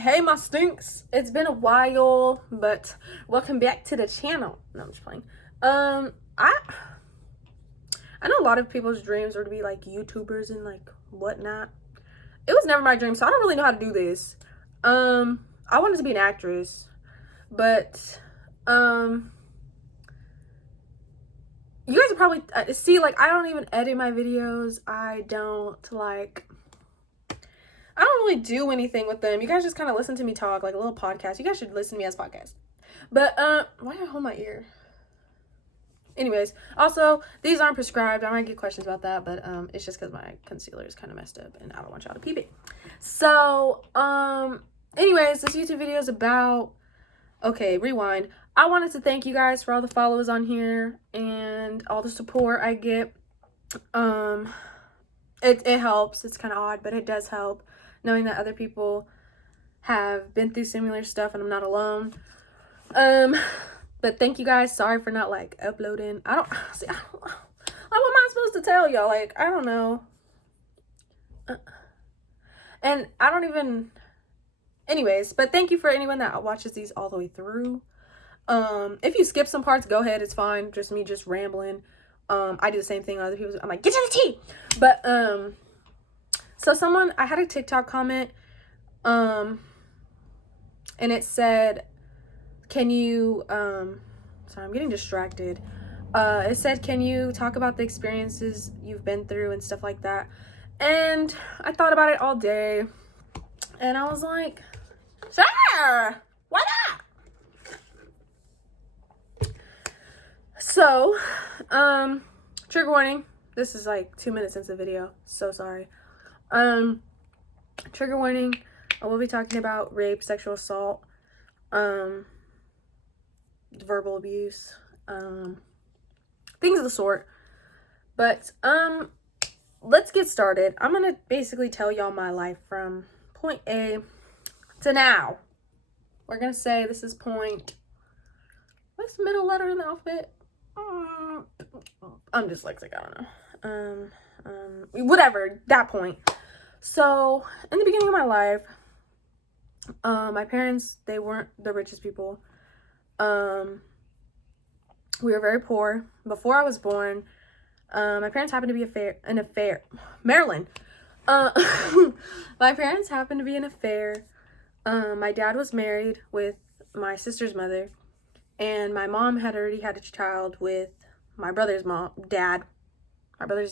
Hey my stinks, it's been a while, but welcome back to the channel. No, I'm just playing. I know a lot of people's dreams are to be like YouTubers and like whatnot. It was never my dream, so I don't really know how to do this. I wanted to be an actress, but you guys are probably see, like, I don't even edit my videos. I don't really do anything with them. You guys just kind of listen to me talk like a little podcast. You guys should listen to me as a podcast. But why did I hold my ear? Anyways, also, these aren't prescribed. I might get questions about that, but it's just because my concealer is kind of messed up and I don't want y'all to peep it. So anyways, this YouTube video is about, okay, rewind. I wanted to thank you guys for all the follows on here and all the support I get. It helps. It's kind of odd, but it does help knowing that other people have been through similar stuff and I'm not alone. But thank you guys. Sorry for not like uploading. I don't like, what am I supposed to tell y'all? Like, I don't know. And I don't even, anyways, but thank you for anyone that watches these all the way through. If you skip some parts, go ahead. It's fine. Just me just rambling. I do the same thing on other people. I'm like, get to the tea. But so I had a TikTok comment, and it said, can you, sorry, I'm getting distracted. It said, can you talk about the experiences you've been through and stuff like that? And I thought about it all day, and I was like, sure, why not? So, trigger warning. This is like 2 minutes into the video. So sorry. Trigger warning. I will be talking about rape, sexual assault, verbal abuse, things of the sort. But let's get started. I'm gonna basically tell y'all my life from point A to now. We're gonna say this is point, what's the middle letter in the alphabet? I'm dyslexic, I don't know. Whatever, that point. So in the beginning of my life, my parents, they weren't the richest people. We were very poor. Before I was born, my parents happened to be Maryland. My parents happened to be in an affair. My dad was married with my sister's mother, and my mom had already had a child with my brother's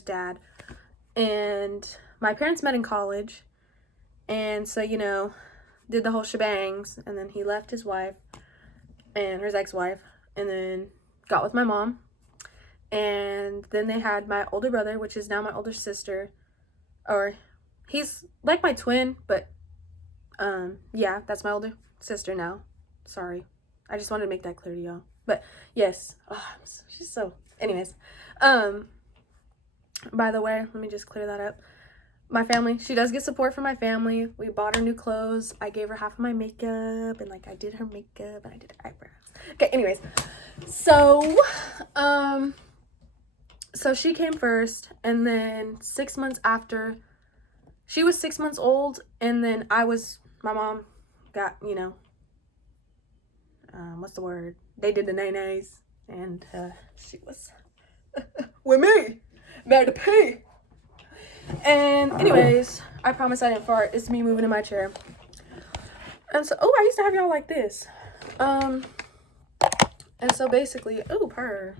dad. And my parents met in college, and so, you know, did the whole shebangs, and then he left his wife and his ex-wife, and then got with my mom, and then they had my older brother, which is now my older sister, or he's like my twin, but yeah, that's my older sister now. Sorry, I just wanted to make that clear to y'all. But yes, she's so, anyways, by the way, let me just clear that up. My family, she does get support from my family. We bought her new clothes. I gave her half of my makeup, and like I did her makeup and I did her eyebrows. Okay, anyways, so so she came first, and then 6 months after, she was 6 months old, and then my mom got, you know, what's the word? They did the nays, and she was with me, made to pee. And anyways, I promise I didn't fart. It's me moving in my chair. And so, I used to have y'all like this. And so basically, purr.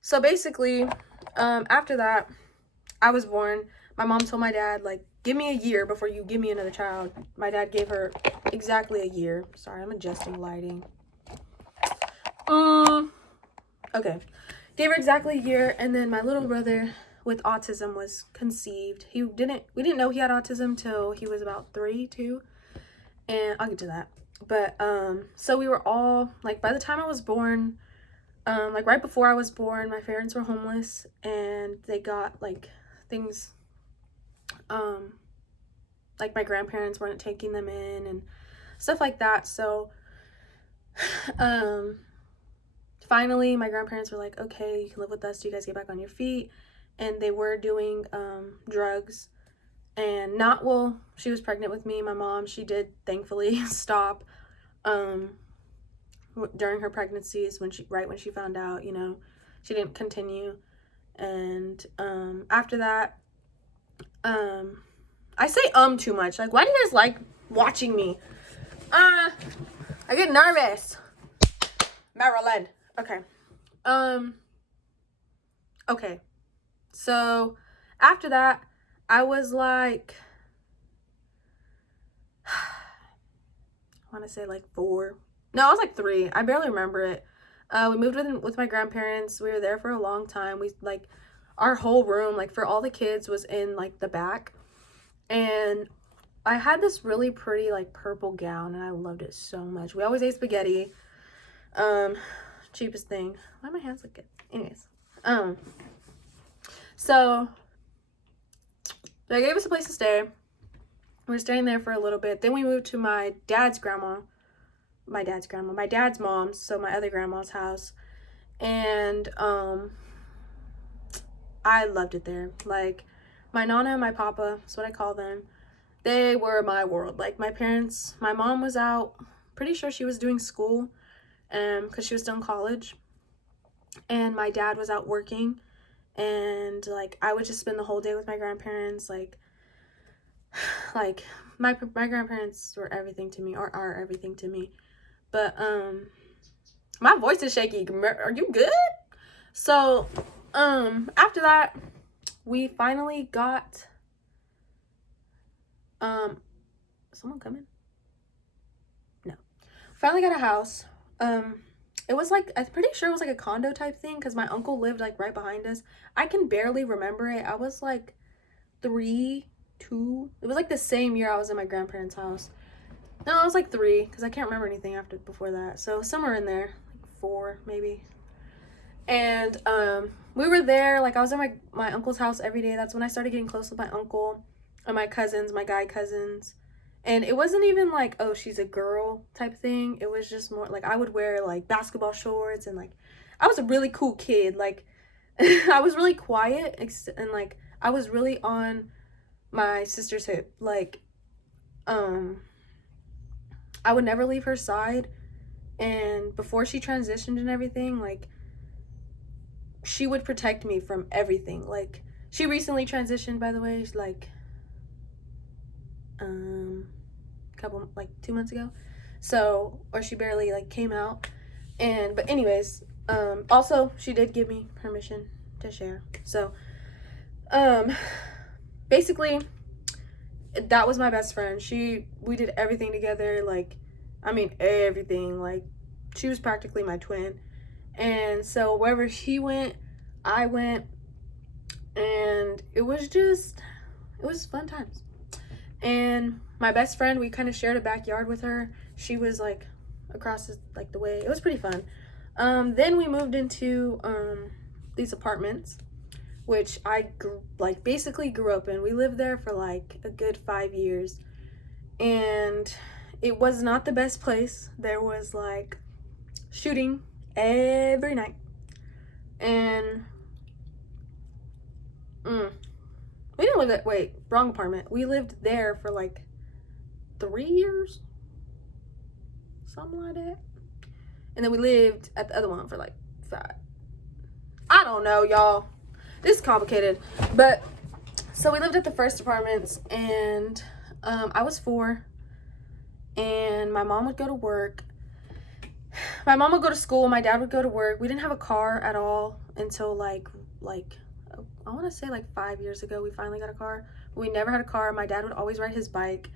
So basically, after that, I was born. My mom told my dad, like, give me a year before you give me another child. My dad gave her exactly a year. Sorry, I'm adjusting lighting. Okay. Gave her exactly a year, and then my little brother with autism was conceived. We didn't know he had autism till he was about 2, and I'll get to that. But so we were all, like, by the time I was born, like right before I was born, my parents were homeless, and they got like things, like my grandparents weren't taking them in and stuff like that. So finally my grandparents were like, okay, you can live with us till you guys get back on your feet. And they were doing drugs, and not, well, she was pregnant with me. My mom, she did thankfully stop during her pregnancies when she found out, you know, she didn't continue. And after that, I say too much. Like, why do you guys like watching me? I get nervous. Maryland. Okay. Okay. So after that, I was like, I want to say like 4. No, I was like 3. I barely remember it. We moved with my grandparents. We were there for a long time. We like, our whole room, like for all the kids, was in like the back. And I had this really pretty like purple gown, and I loved it so much. We always ate spaghetti. Cheapest thing. Why my hands look good? Anyways, so they gave us a place to stay. We were staying there for a little bit. Then we moved to my dad's mom's, so my other grandma's house. And I loved it there. Like, my nana and my papa, that's what I call them, they were my world. Like, my parents, my mom was out, pretty sure she was doing school, because she was still in college. And my dad was out working. And, like, I would just spend the whole day with my grandparents. Like my grandparents were everything to me, or are everything to me. But, my voice is shaky. Are you good? So, after that, we finally got, someone coming? No. Finally got a house. It was like, I'm pretty sure it was like a condo type thing, because my uncle lived like right behind us. I can barely remember it. I was like 3, 2. It was like the same year I was in my grandparents' house. No, I was like 3, because I can't remember anything before that. So somewhere in there, like 4 maybe. And we were there, like I was at my uncle's house every day. That's when I started getting close with my uncle and my cousins, my guy cousins. And it wasn't even like, oh, she's a girl type thing. It was just more like I would wear like basketball shorts, and like I was a really cool kid. Like I was really quiet, and like I was really on my sister's hip. Like I would never leave her side. And before she transitioned and everything, like she would protect me from everything. Like, she recently transitioned, by the way, like couple, like 2 months ago. So, or she barely like came out. And but anyways, also she did give me permission to share. So basically that was my best friend. We did everything together. Like, I mean everything. Like, she was practically my twin. And so wherever she went, I went, and it was fun times. And my best friend, we kind of shared a backyard with her. She was like across the way. It was pretty fun. Then we moved into these apartments, which I basically grew up in. We lived there for like a good 5 years, and it was not the best place. There was like shooting every night, and we didn't live wrong apartment. We lived there for like 3 years, something like that, and then we lived at the other one for like 5. I don't know, y'all, this is complicated. But so we lived at the first apartments, and I was 4, and my mom would go to work. My mom would go to school, my dad would go to work. We didn't have a car at all until like I want to say like 5 years ago we finally got a car. We never had a car. My dad would always ride his bike.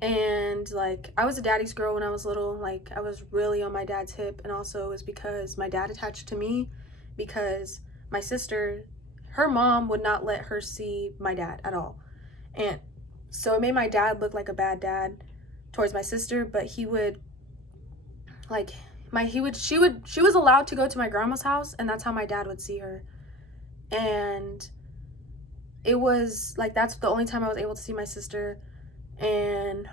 And like, I was a daddy's girl when I was little. Like, I was really on my dad's hip. And also it was because my dad attached to me, because my sister, her mom would not let her see my dad at all. And so it made my dad look like a bad dad towards my sister. But he would like she was allowed to go to my grandma's house, and that's how my dad would see her. And it was like, that's the only time I was able to see my sister. And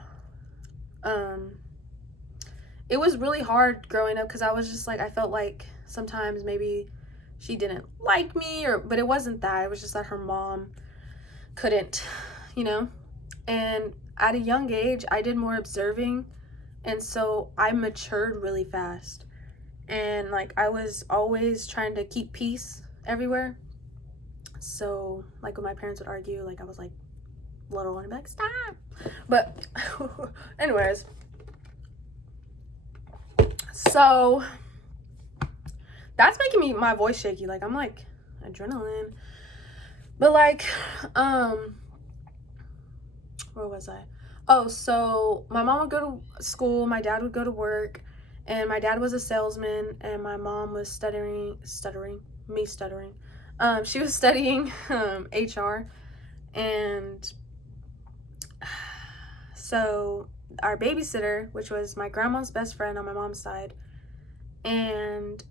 it was really hard growing up, because I was just like, I felt like sometimes maybe she didn't like me, but it wasn't that. It was just that her mom couldn't, you know, and at a young age, I did more observing, and so I matured really fast. And like I was always trying to keep peace everywhere. So like when my parents would argue, like I was like little and I'd be like, stop. But anyways, so that's making me my voice shaky. Like I'm like adrenaline. But like, where was I? Oh, so my mom would go to school, my dad would go to work, and my dad was a salesman, and my mom was stuttering, she was studying HR, and so our babysitter, which was my grandma's best friend on my mom's side, and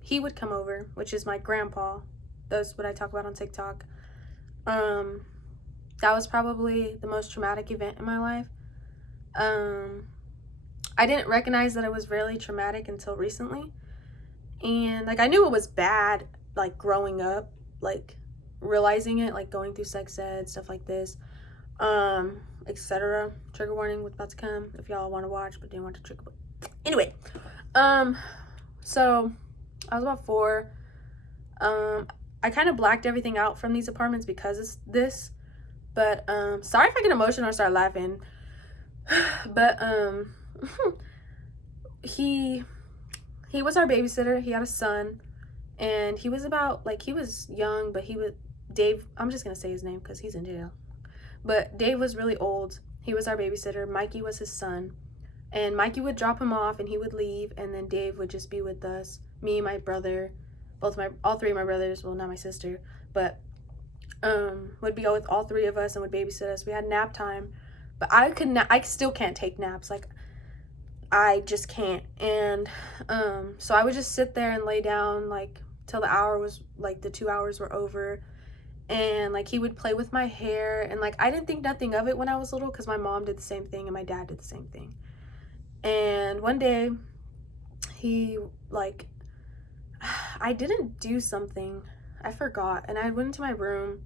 he would come over, which is my grandpa. That's what I talk about on TikTok. That was probably the most traumatic event in my life. I didn't recognize that it was really traumatic until recently. And like I knew it was bad, like growing up, like realizing it, like going through sex ed, stuff like this, etc. Trigger warning what's about to come if y'all want to watch but didn't want to trigger. Anyway, so I was about 4. I kind of blacked everything out from these apartments because of this. But sorry if I get emotional or start laughing. But he was our babysitter. He had a son, and he was about, like, he was young, but he was Dave. I'm just gonna say his name because he's in jail. But Dave was really old. He was our babysitter. Mikey was his son, and Mikey would drop him off and he would leave, and then Dave would just be with us, me, my brother, all 3 of my brothers, well, not my sister, but would be with all 3 of us and would babysit us. We had nap time, but I still can't take naps. Like I just can't. And so I would just sit there and lay down like till the 2 hours were over, and like he would play with my hair, and like I didn't think nothing of it when I was little because my mom did the same thing and my dad did the same thing. And one day he like I didn't do something, I forgot, and I went into my room,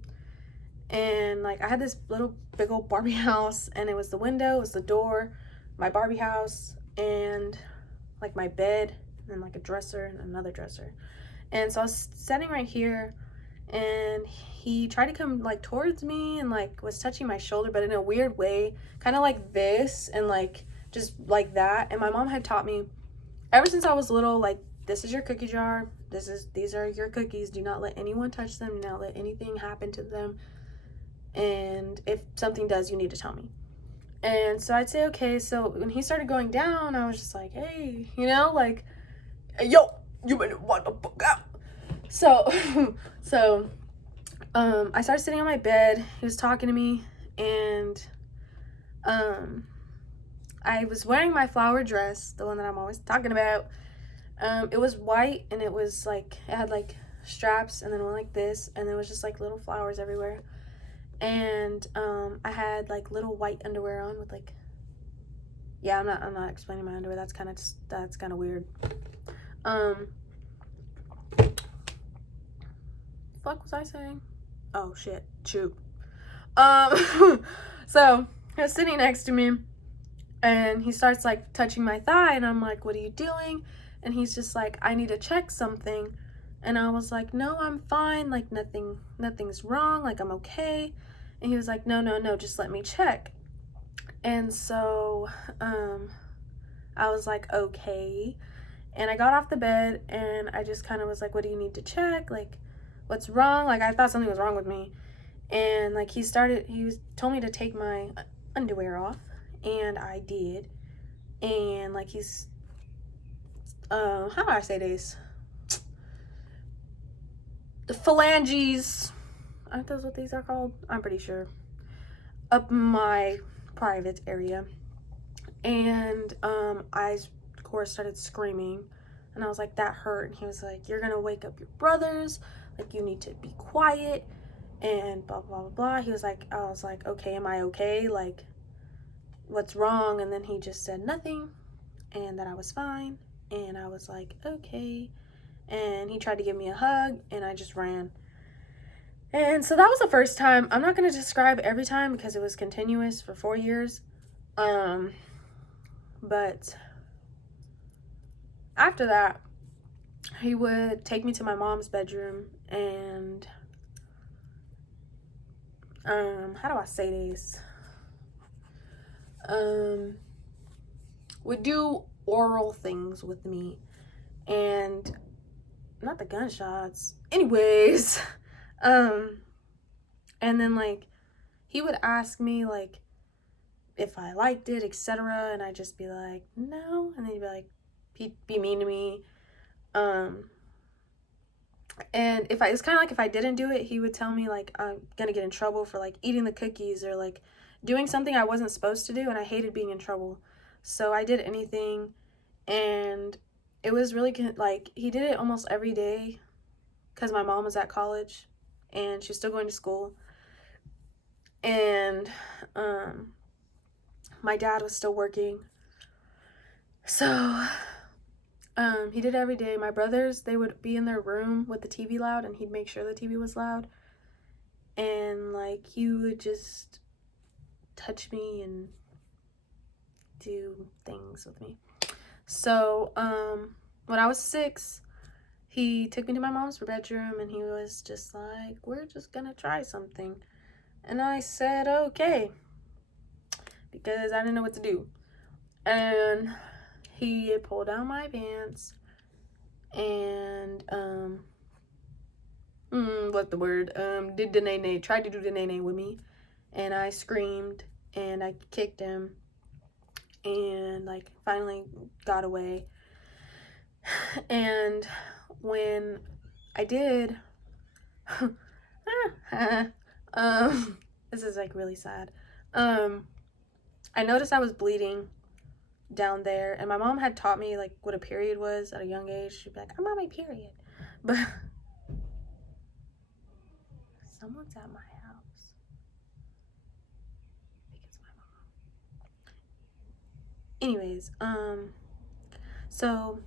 and like I had this little big old Barbie house, and it was the window, it was the door, my Barbie house, and like my bed, and like a dresser and another dresser. And so I was sitting right here, and he tried to come like towards me and like was touching my shoulder, but in a weird way, kind of like this and like just like that. And my mom had taught me ever since I was little, like, this is your cookie jar, these are your cookies, do not let anyone touch them, do not let anything happen to them, and if something does, you need to tell me. And so I'd say okay. So when he started going down, I was just like, hey, you know, like, hey, yo, you better want the fuck out. So I started sitting on my bed, he was talking to me, and I was wearing my flower dress, the one that I'm always talking about. It was white, and it was like, it had like straps, and then it went like this, and there was just like little flowers everywhere. And I had like little white underwear on with like, yeah, I'm not explaining my underwear, that's kind of weird. Fuck was I saying? Oh shit, shoot. So he was sitting next to me, and he starts like touching my thigh, and I'm like, what are you doing? And he's just like, I need to check something. And I was like, no, I'm fine, like nothing's wrong, like I'm okay. And he was like, no, just let me check. And so I was like, okay. And I got off the bed, and I just kind of was like, what do you need to check? Like, what's wrong? Like, I thought something was wrong with me. And like he told me to take my underwear off, and I did. And like he's how do I say this? The phalanges, aren't those what these are called? I'm pretty sure. Up my private area. And I, of course, started screaming, and I was like, that hurt. And he was like, you're gonna wake up your brothers, like, you need to be quiet, and blah blah blah blah. He was like, I was like, okay, am I okay? Like, what's wrong? And then he just said nothing, and that I was fine. And I was like, okay. And he tried to give me a hug, and I just ran. And so that was the first time. I'm not going to describe every time because it was continuous for 4 years. But after that, he would take me to my mom's bedroom and, how do I say this? Would do oral things with me, and not the gunshots. Anyways, and then, like, he would ask me, like, if I liked it, etc., and I'd just be like, no, and then he'd be mean to me, and if it's kind of like if I didn't do it, he would tell me, like, I'm gonna get in trouble for, like, eating the cookies or, like, doing something I wasn't supposed to do, and I hated being in trouble, so I did anything, and it was really, like, he did it almost every day, because my mom was at college, and she was still going to school, and, my dad was still working, so, he did it every day. My brothers, they would be in their room with the TV loud, and he'd make sure the TV was loud, and, like, he would just touch me and do things with me. So, when I was 6, he took me to my mom's bedroom, and he was just like, we're just gonna try something, and I said, okay, because I didn't know what to do, and he pulled down my pants, and, did the nay-nay, tried to do the nay-nay with me, and I screamed, and I kicked him, and, like, finally got away, and when I did, this is, like, really sad, I noticed I was bleeding down there, and my mom had taught me, like, what a period was at a young age. She'd be like, I'm on my period, but someone's at my house. I think it's my mom. Anyways, so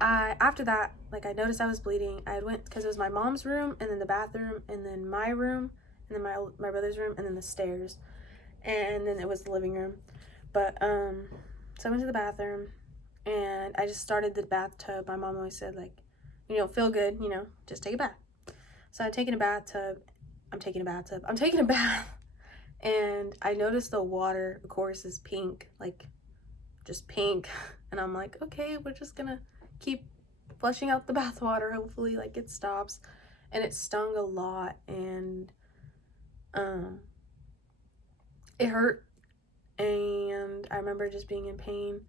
after that, like, I noticed I was bleeding. I went, because it was my mom's room, and then the bathroom, and then my room, and then my brother's room, and then the stairs, and then it was the living room. But so I went to the bathroom, and I just started the bathtub. My mom always said, like, you don't feel good, just take a bath. So I'm taking a bath, and I noticed the water, of course, is pink, like, just pink, and I'm like, okay, we're just gonna keep flushing out the bath water, hopefully, like, it stops, and it stung a lot, and, it hurt, and I remember just being in pain,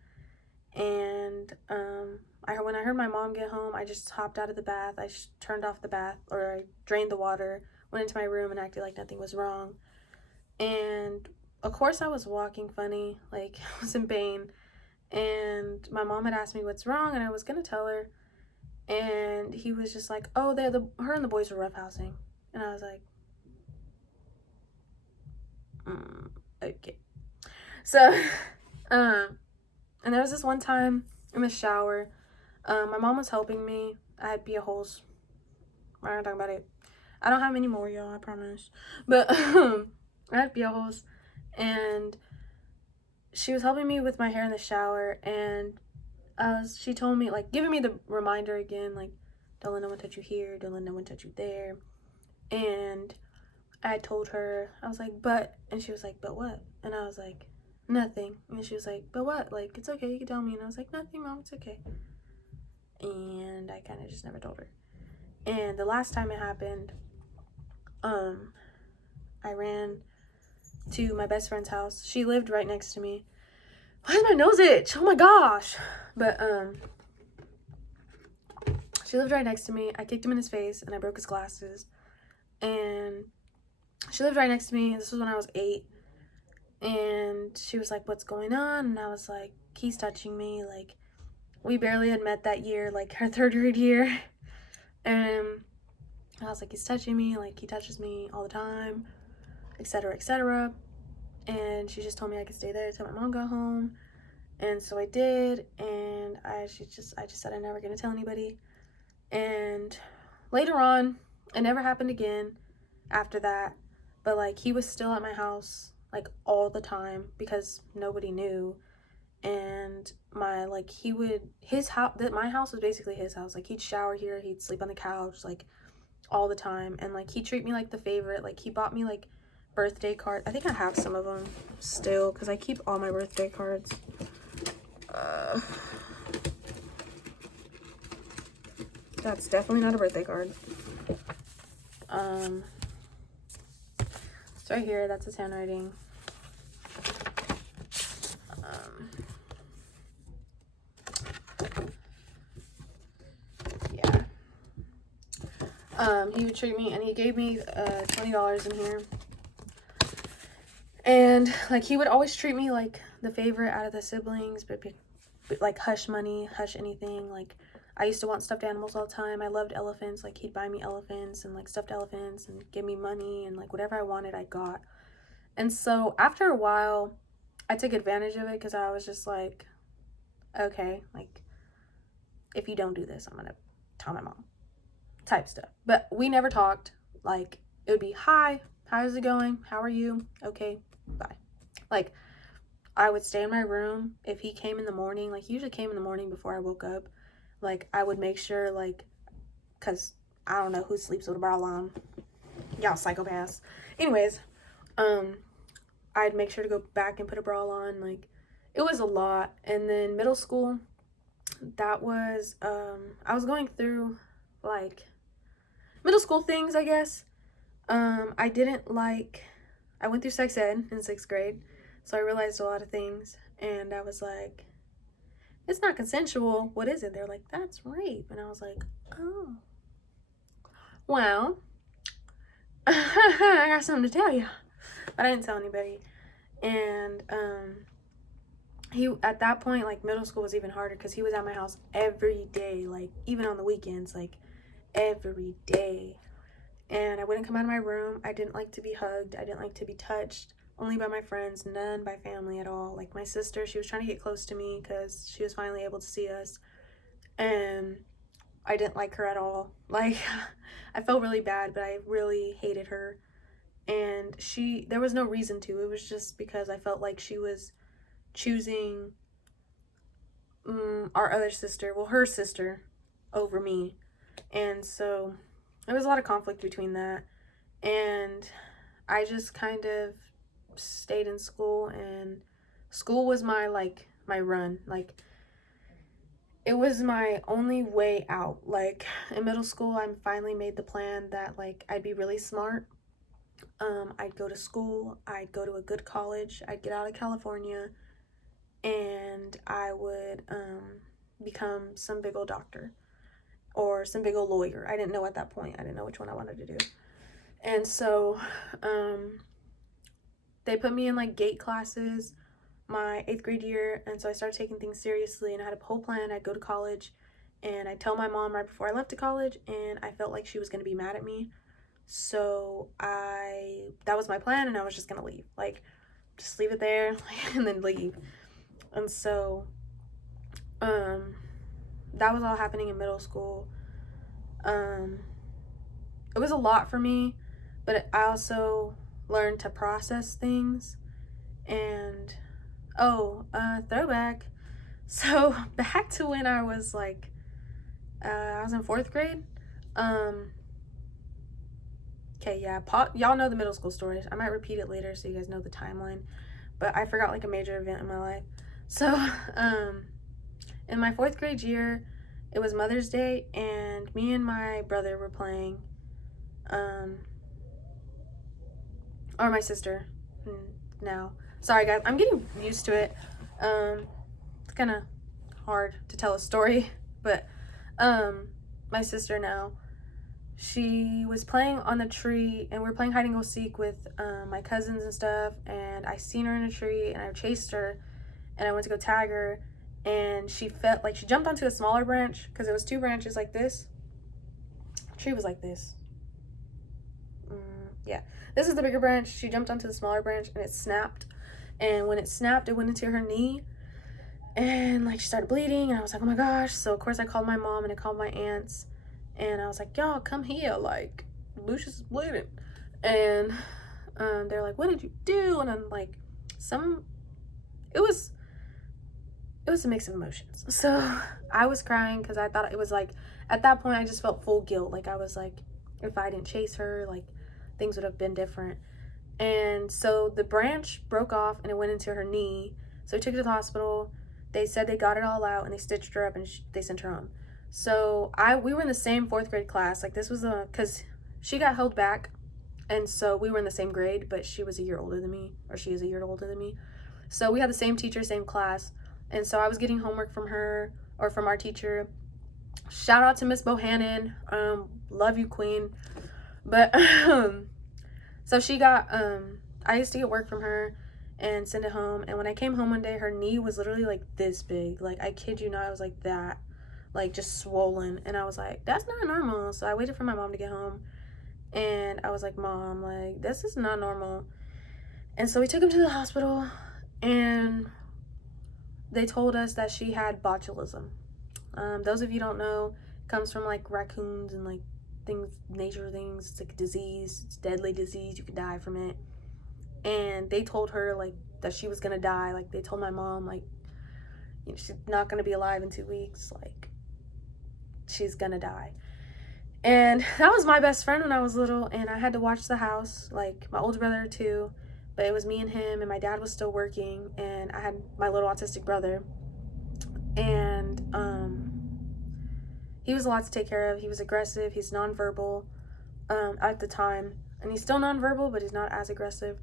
and, when I heard my mom get home, I just hopped out of the bath, I turned off the bath, or I drained the water, went into my room, and acted like nothing was wrong, and, of course, I was walking funny, like, I was in pain, and my mom had asked me what's wrong, and I was gonna tell her, and he was just like, oh, her and the boys were roughhousing, and I was like, okay, so, and there was this one time in the shower, my mom was helping me. I had pee holes. We're not talking about it. I don't have any more, y'all, I promise. But I had pee holes, and she was helping me with my hair in the shower, and she told me, like, giving me the reminder again, like, don't let no one touch you here, don't let no one touch you there. And I told her, I was like, but, and she was like, but what? And I was like, nothing. And she was like, but what? Like, it's okay, you can tell me. And I was like, nothing, Mom, it's okay. And I kind of just never told her. And the last time it happened, I ran to my best friend's house. She lived right next to me. Why does my nose itch? Oh my gosh. But, she lived right next to me. I kicked him in his face, and I broke his glasses. And she lived right next to me. This was when I was 8. And she was like, what's going on? And I was like, he's touching me. Like, we barely had met that year, like, our 3rd grade year. And I was like, he's touching me. Like, he touches me all the time, etc., etc. And she just told me I could stay there until my mom got home. And so I did. And I just said I'm never going to tell anybody. And later on, It never happened again after that, but like he was still at my house like all the time because nobody knew. And my like he would his house that my house was basically his house. Like he'd shower here, he'd sleep on the couch like all the time, and like he'd treat me like the favorite. Like he bought me like birthday cards. I think I have some of them still because I keep all my birthday cards. That's definitely not a birthday card. It's right here. That's his handwriting. Yeah. He would treat me, and he gave me $20 in here. And like he would always treat me like the favorite out of the siblings, but like hush money, hush anything. Like I used to want stuffed animals all the time. I loved elephants. Like he'd buy me elephants and like stuffed elephants and give me money, and like whatever I wanted I got. And so after a while I took advantage of it because I was just like, okay, like if you don't do this, I'm gonna tell my mom type stuff. But we never talked. Like it would be, hi, how's it going, how are you, okay, bye. Like I would stay in my room. If he came in the morning, like he usually came in the morning before I woke up, like I would make sure, like, because I don't know who sleeps with a bra on, y'all psychopaths. Anyways, I'd make sure to go back and put a bra on. Like it was a lot. And then middle school, that was I was going through like middle school things, I guess. I went through sex ed in 6th grade, so I realized a lot of things, and I was like, it's not consensual, what is it? They're like, that's rape. And I was like, oh, well, I got something to tell you. But I didn't tell anybody. And he, at that point, like middle school was even harder because he was at my house every day, like even on the weekends, like every day. And I wouldn't come out of my room. I didn't like to be hugged. I didn't like to be touched. Only by my friends, none by family at all. Like my sister, she was trying to get close to me because she was finally able to see us. And I didn't like her at all. Like, I felt really bad, but I really hated her. And there was no reason to. It was just because I felt like she was choosing our other sister, well, her sister, over me. And so there was a lot of conflict between that. And I just kind of stayed in school, and school was my run. Like it was my only way out. Like in middle school, I finally made the plan that like I'd be really smart. I'd go to school, I'd go to a good college, I'd get out of California, and I would become some big old doctor or some big old lawyer. I didn't know at that point. I didn't know which one I wanted to do. And so they put me in like gate classes my 8th grade year, and so I started taking things seriously, and I had a whole plan. I'd go to college, and I'd tell my mom right before I left to college, and I felt like she was going to be mad at me. So that was my plan, and I was just going to leave. Like, just leave it there, and then leave. And so, that was all happening in middle school. It was a lot for me, but I also learned to process things. And throwback. So back to when I was like I was in 4th grade. Okay, yeah, y'all know the middle school stories. I might repeat it later so you guys know the timeline, but I forgot like a major event in my life. So in my 4th grade year, it was Mother's Day, and me and my brother were playing or my sister now. Sorry guys, I'm getting used to it. It's kind of hard to tell a story, but my sister now, she was playing on the tree, and we were playing hide and go seek with my cousins and stuff, and I seen her in a tree, and I chased her, and I went to go tag her, and she jumped onto a smaller branch, because it was 2 branches like this. The tree was like this. Yeah, this is the bigger branch. She jumped onto the smaller branch, and it snapped. And when it snapped, it went into her knee, and like she started bleeding, and I was like, oh my gosh. So of course I called my mom, and I called my aunts, and I was like, y'all come here, like Lucius is bleeding. And they're like, what did you do? And I'm like, it was a mix of emotions. So I was crying because I thought it was like, at that point I just felt full guilt. Like I was like, if I didn't chase her, like things would have been different. And so the branch broke off and it went into her knee. So we took her to the hospital. They said they got it all out and they stitched her up and they sent her home. So we were in the same 4th grade class. Like this was because she got held back. And so we were in the same grade, but she was a year older than me, or she is a year older than me. So we had the same teacher, same class. And so I was getting homework from her, or from our teacher. Shout out to Miss Bohannon. Love you, queen. But so she got, I used to get work from her and send it home. And when I came home one day, her knee was literally like this big. Like, I kid you not, it was like that. Like, just swollen. And I was like, that's not normal. So I waited for my mom to get home. And I was like, Mom, like, this is not normal. And so we took him to the hospital. And they told us that she had botulism. Those of you don't know, it comes from like raccoons and like things, nature things. It's like a disease. It's a deadly disease. You could die from it. And they told her like that she was gonna die. Like they told my mom like, you know, she's not gonna be alive in 2 weeks. Like she's gonna die. And that was my best friend when I was little, and I had to watch the house, like my older brother too, but it was me and him, and my dad was still working, and I had my little autistic brother, and he was a lot to take care of. He was aggressive. He's nonverbal at the time, and he's still nonverbal, but he's not as aggressive.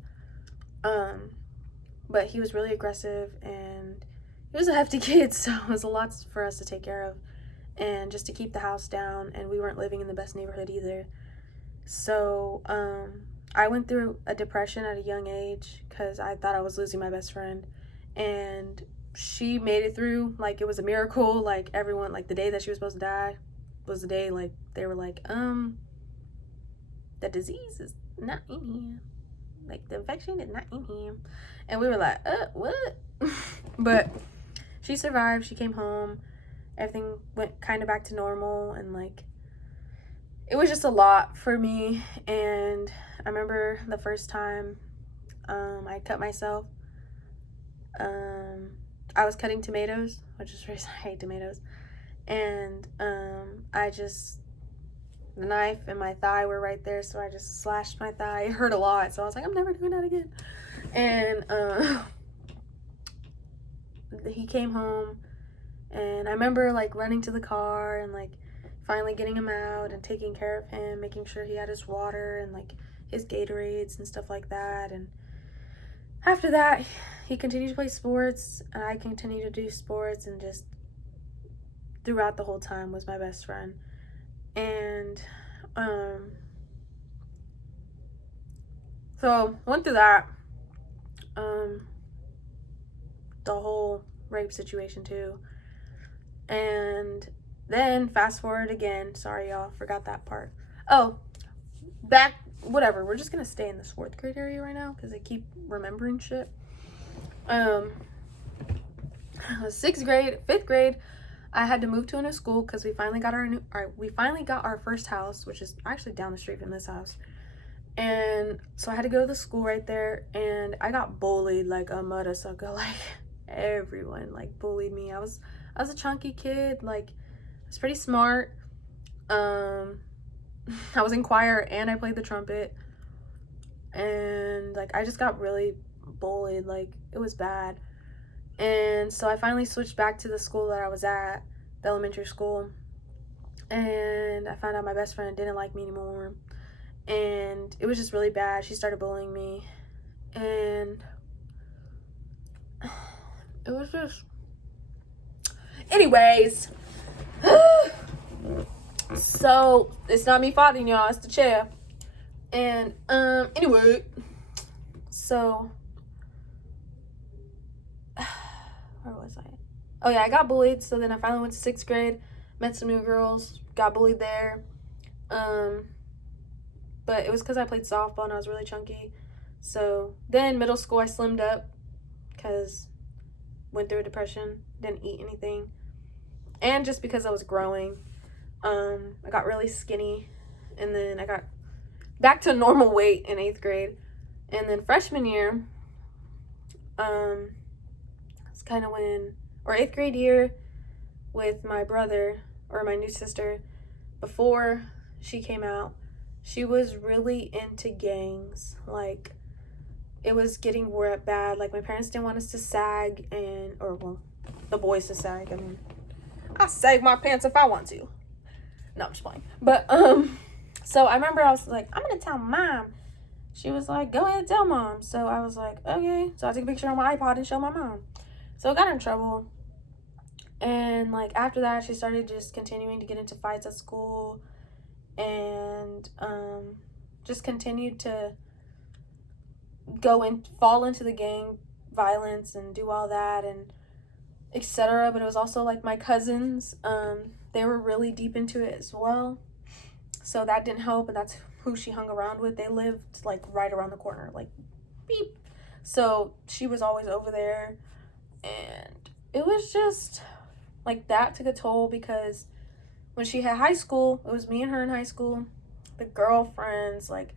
But he was really aggressive, and he was a hefty kid, so it was a lot for us to take care of, and just to keep the house down, and we weren't living in the best neighborhood either. So I went through a depression at a young age because I thought I was losing my best friend, and she made it through like it was a miracle. Like everyone, like the day that she was supposed to die was the day like they were like, the disease is not in him, like the infection is not in him, and we were like, what? But she survived. She came home. Everything went kind of back to normal, and like it was just a lot for me. And I remember the first time I cut myself. I was cutting tomatoes, which is really, I hate tomatoes, and the knife and my thigh were right there, so I just slashed my thigh. It hurt a lot, so I was like, I'm never doing that again. And he came home, and I remember like running to the car and like finally getting him out and taking care of him, making sure he had his water and like his Gatorades and stuff like that. And after that, he continued to play sports, and I continued to do sports, and just throughout the whole time was my best friend. And so went through that, the whole rape situation too. And then fast forward again, sorry y'all, forgot that part. Oh, back, whatever, we're just gonna stay in this 4th grade area right now because I keep remembering shit. 6th grade, 5th grade, I had to move to a new school because we finally got our first house, which is actually down the street from this house. And so I had to go to the school right there, and I got bullied like a mother sucker. Like everyone like bullied me. I was a chunky kid, like I was pretty smart. I was in choir and I played the trumpet, and like I just got really bullied. Like it was bad. And so I finally switched back to the school that I was at, the elementary school, and I found out my best friend didn't like me anymore, and it was just really bad. She started bullying me, and it was just, anyways. So it's not me fighting y'all, it's the chair. And anyway, so where was I? Oh yeah, I got bullied. So then I finally went to 6th grade, met some new girls, got bullied there. But it was because I played softball and I was really chunky. So then middle school I slimmed up because went through a depression, didn't eat anything, and just because I was growing, I got really skinny, and then I got back to normal weight in 8th grade. And then freshman year, it's kind of when, or 8th grade year with my brother, or my new sister, before she came out, she was really into gangs. Like, it was getting bad. Like, my parents didn't want us to sag, the boys to sag. I mean, I sag my pants if I want to. No, I'm just playing. But, so I remember I was like, I'm gonna tell mom. She was like, go ahead, tell mom. So I was like, okay. So I took a picture on my iPod and showed my mom. So I got in trouble. And, like, after that, she started just continuing to get into fights at school. And, just continued to fall into the gang violence and do all that and etc. But it was also, like, my cousins. They were really deep into it as well. So that didn't help. And that's who she hung around with. They lived, like, right around the corner. Like, beep. So she was always over there. And it was just, like, that took a toll because when she had high school, it was me and her in high school. The girlfriends, like,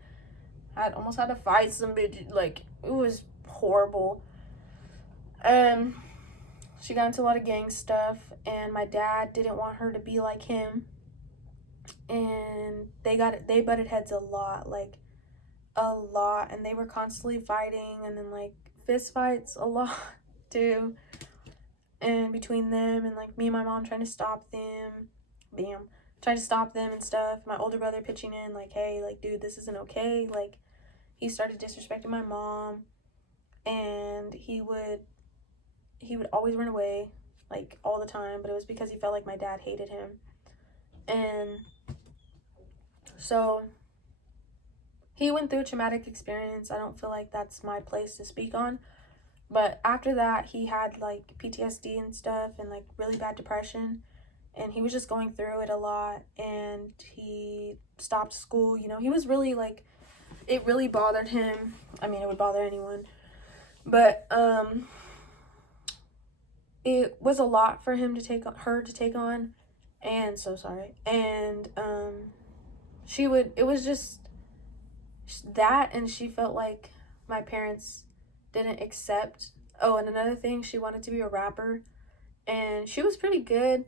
almost had to fight some bitch. Like, it was horrible. And she got into a lot of gang stuff, and my dad didn't want her to be like him. And they butted heads a lot, and they were constantly fighting, and then, like, fist fights a lot too. And between them and, like, me and my mom trying to stop them, and stuff. My older brother pitching in, like, hey, like, dude, this isn't okay. Like, he started disrespecting my mom, and he would always run away, like, all the time. But it was because he felt like my dad hated him. And so he went through a traumatic experience. I don't feel like that's my place to speak on. But after that, he had, like, PTSD and stuff and, like, really bad depression. And he was just going through it a lot. And he stopped school. You know, he was really, like, it really bothered him. I mean, it would bother anyone. But it was a lot for him to take on. And so sorry. And it was just that, and she felt like my parents didn't accept. Oh, and another thing, she wanted to be a rapper, and she was pretty good.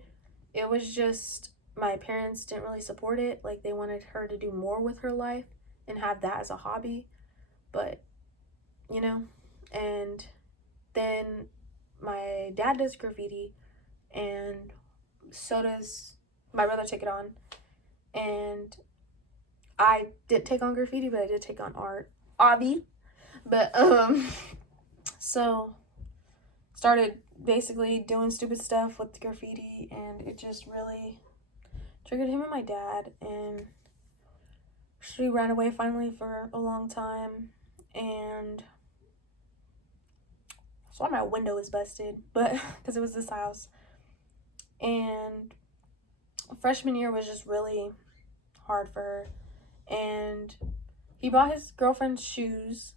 It was just my parents didn't really support it. Like, they wanted her to do more with her life and have that as a hobby. But, you know, and then my dad does graffiti, and so does my brother. Take it on. And I didn't take on graffiti, but I did take on art, obby. But so started basically doing stupid stuff with graffiti, and it just really triggered him and my dad. And she ran away finally for a long time, and that's why my window is busted, but because it was this house. And freshman year was just really hard for her. And he bought his girlfriend's shoes,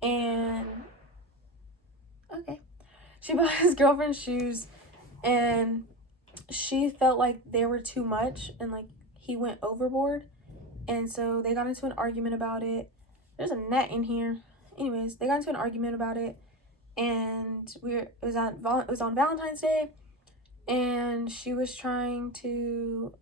and she bought his girlfriend's shoes, and she felt like they were too much, and, like, he went overboard. And so they got into an argument about it. There's a net in here. Anyways, they got into an argument about it, and it was on Valentine's Day, and we were trying to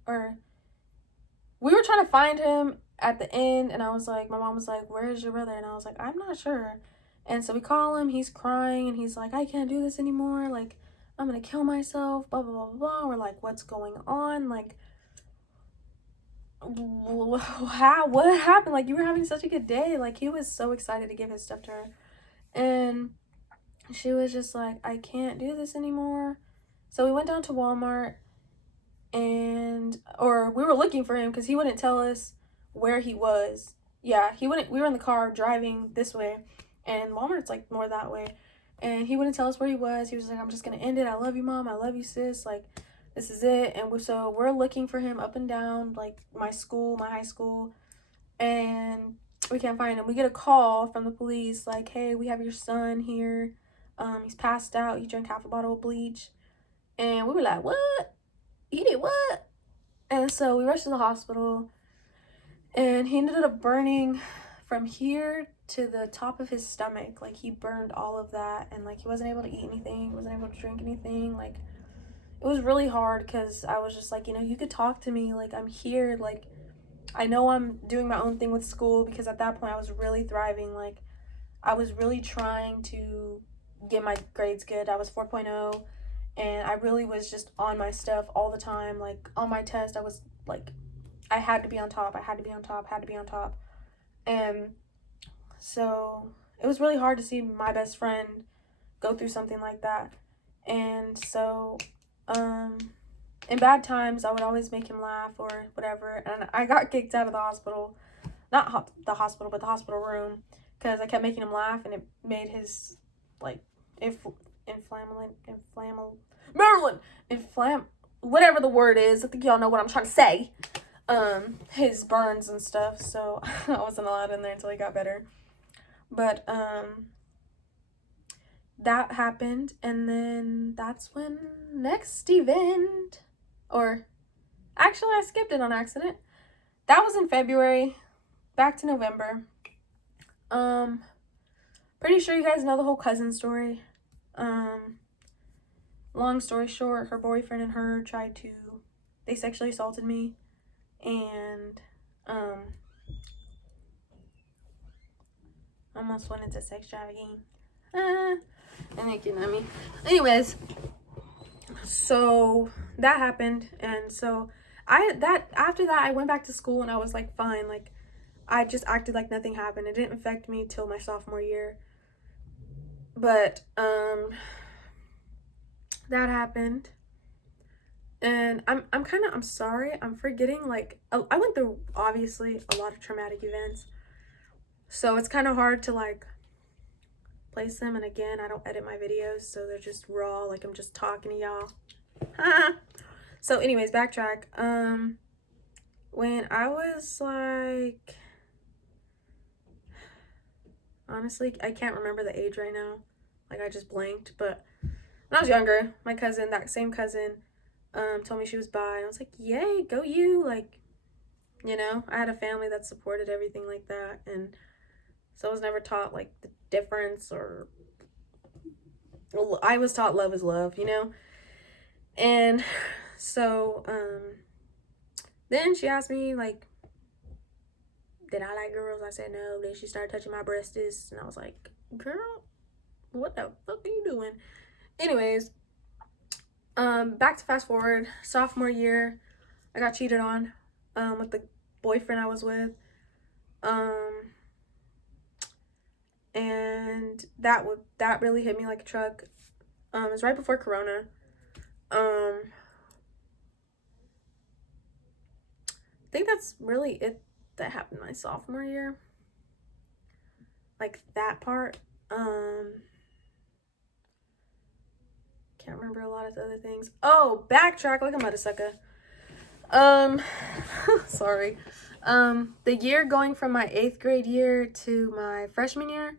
find him at the end. And I was like, my mom was like, where's your brother? And I was like, I'm not sure. And so we call him, he's crying, and he's like, I can't do this anymore, like, I'm gonna kill myself, blah blah blah blah. We're like, what's going on? Like, what happened? Like, you were having such a good day. Like, he was so excited to give his stuff to her, and she was just like, I can't do this anymore. So we went down to Walmart, or we were looking for him because he wouldn't tell us where he was. Yeah, he wouldn't. We were in the car driving this way, and Walmart's, like, more that way, and he wouldn't tell us where he was. He was like, I'm just gonna end it. I love you, Mom. I love you, sis. Like, this is it. And we're looking for him up and down, like, my high school, and we can't find him. We get a call from the police, like, hey, we have your son here. He's passed out. He drank half a bottle of bleach. And we were like, what? He did what? And so we rushed to the hospital, And he ended up burning from here to the top of his stomach. Like, he burned all of that, and like he wasn't able to eat anything, wasn't able to drink anything. Like, it was really hard because I was just like, you know, you could talk to me, like, I'm here, like, I know I'm doing my own thing with school, because at that point I was really thriving. Like, I was really trying to get my grades good. I was 4.0, and I really was just on my stuff all the time. Like, on my test, I was like, I had to be on top. I had to be on top, had to be on top. And so it was really hard to see my best friend go through something like that. And so, in bad times, I would always make him laugh or whatever. And I got kicked out of the hospital. Not the hospital, but the hospital room. Because I kept making him laugh, and it made his, like, whatever the word is. I think y'all know what I'm trying to say. His burns and stuff. So I wasn't allowed in there until he got better. But, that happened, and then that's when next event, or actually I skipped it on accident. That was in February. Back to November. Pretty sure you guys know the whole cousin story. Long story short, her boyfriend and her they sexually assaulted me, and almost went into sex trafficking. And making at me. Anyways, so that happened, and so after that I went back to school, and I was like, fine, like, I just acted like nothing happened. It didn't affect me till my sophomore year. But that happened, and I'm sorry, I'm forgetting, like, I went through obviously a lot of traumatic events, so it's kind of hard to like place them. And again, I don't edit my videos, so they're just raw, like I'm just talking to y'all. So anyways, backtrack. When I was like, honestly, I can't remember the age right now, like I just blanked, but when I was younger, my cousin, that same cousin, told me she was bi, and I was like, yay, go you. Like, you know, I had a family that supported everything like that, and so I was never taught like the difference, or I was taught love is love, you know. And so then she asked me, like, did I like girls? I said no. Then she started touching my breasts, and I was like, girl, what the fuck are you doing? Anyways, back to fast forward, sophomore year, I got cheated on with the boyfriend I was with. And that really hit me like a truck. It was right before Corona. I think that's really it that happened my sophomore year. Like, that part. Can't remember a lot of the other things. Oh, backtrack like a mother sucker. Sorry. The year going from my 8th grade year to my freshman year,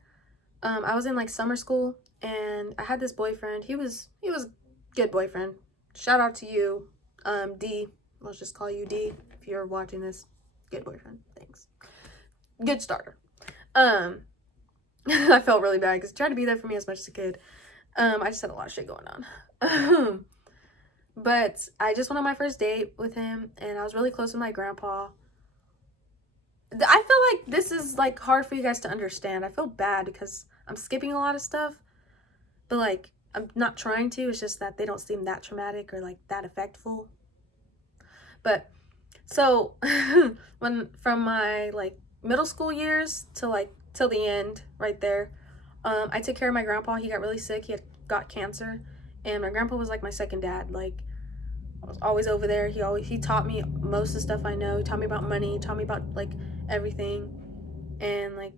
I was in like summer school, and I had this boyfriend. He was a good boyfriend. Shout out to you, D. Let's just call you D if you're watching this. Good boyfriend. Thanks. Good starter. I felt really bad because he tried to be there for me as much as he could. I just had a lot of shit going on. But I just went on my first date with him, and I was really close with my grandpa. I feel like this is like hard for you guys to understand. I feel bad because I'm skipping a lot of stuff, but like, I'm not trying to. It's just that they don't seem that traumatic or like that effectful. But so when from my like middle school years to like till the end right there, I took care of my grandpa. He got really sick. He had got cancer, and my grandpa was like my second dad. Like, I was always over there. He taught me most of the stuff I know. He taught me about money, taught me about like everything, and like,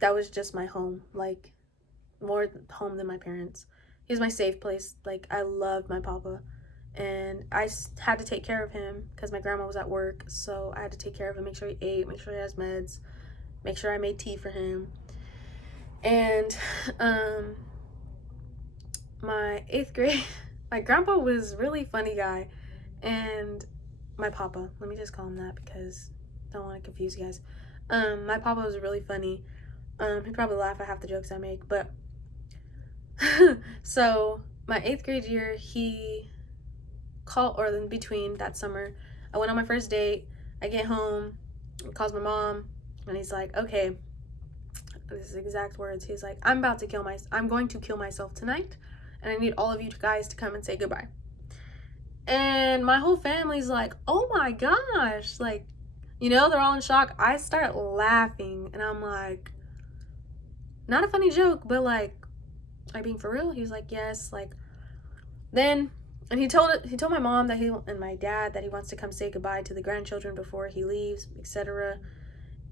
that was just my home, like more home than my parents. He was my safe place. Like, I loved my papa, and I had to take care of him because my grandma was at work, so I had to take care of him, make sure he ate, make sure he has meds, make sure I made tea for him. And my 8th grade, my grandpa was really funny guy, and my papa, let me just call him that because don't want to confuse you guys. My papa was really funny. He'd probably laugh at half the jokes I make, but so my 8th grade year, he called, or in between that summer, I went on my first date. I get home, calls my mom, and he's like, okay, this is exact words. He's like, I'm going to kill myself tonight, and I need all of you guys to come and say goodbye. And my whole family's like, oh my gosh, like, you know, they're all in shock. I start laughing, and I'm like, not a funny joke, but like, are you being for real? He was like, yes. Like, then, and he told my mom that and my dad that he wants to come say goodbye to the grandchildren before he leaves, etc.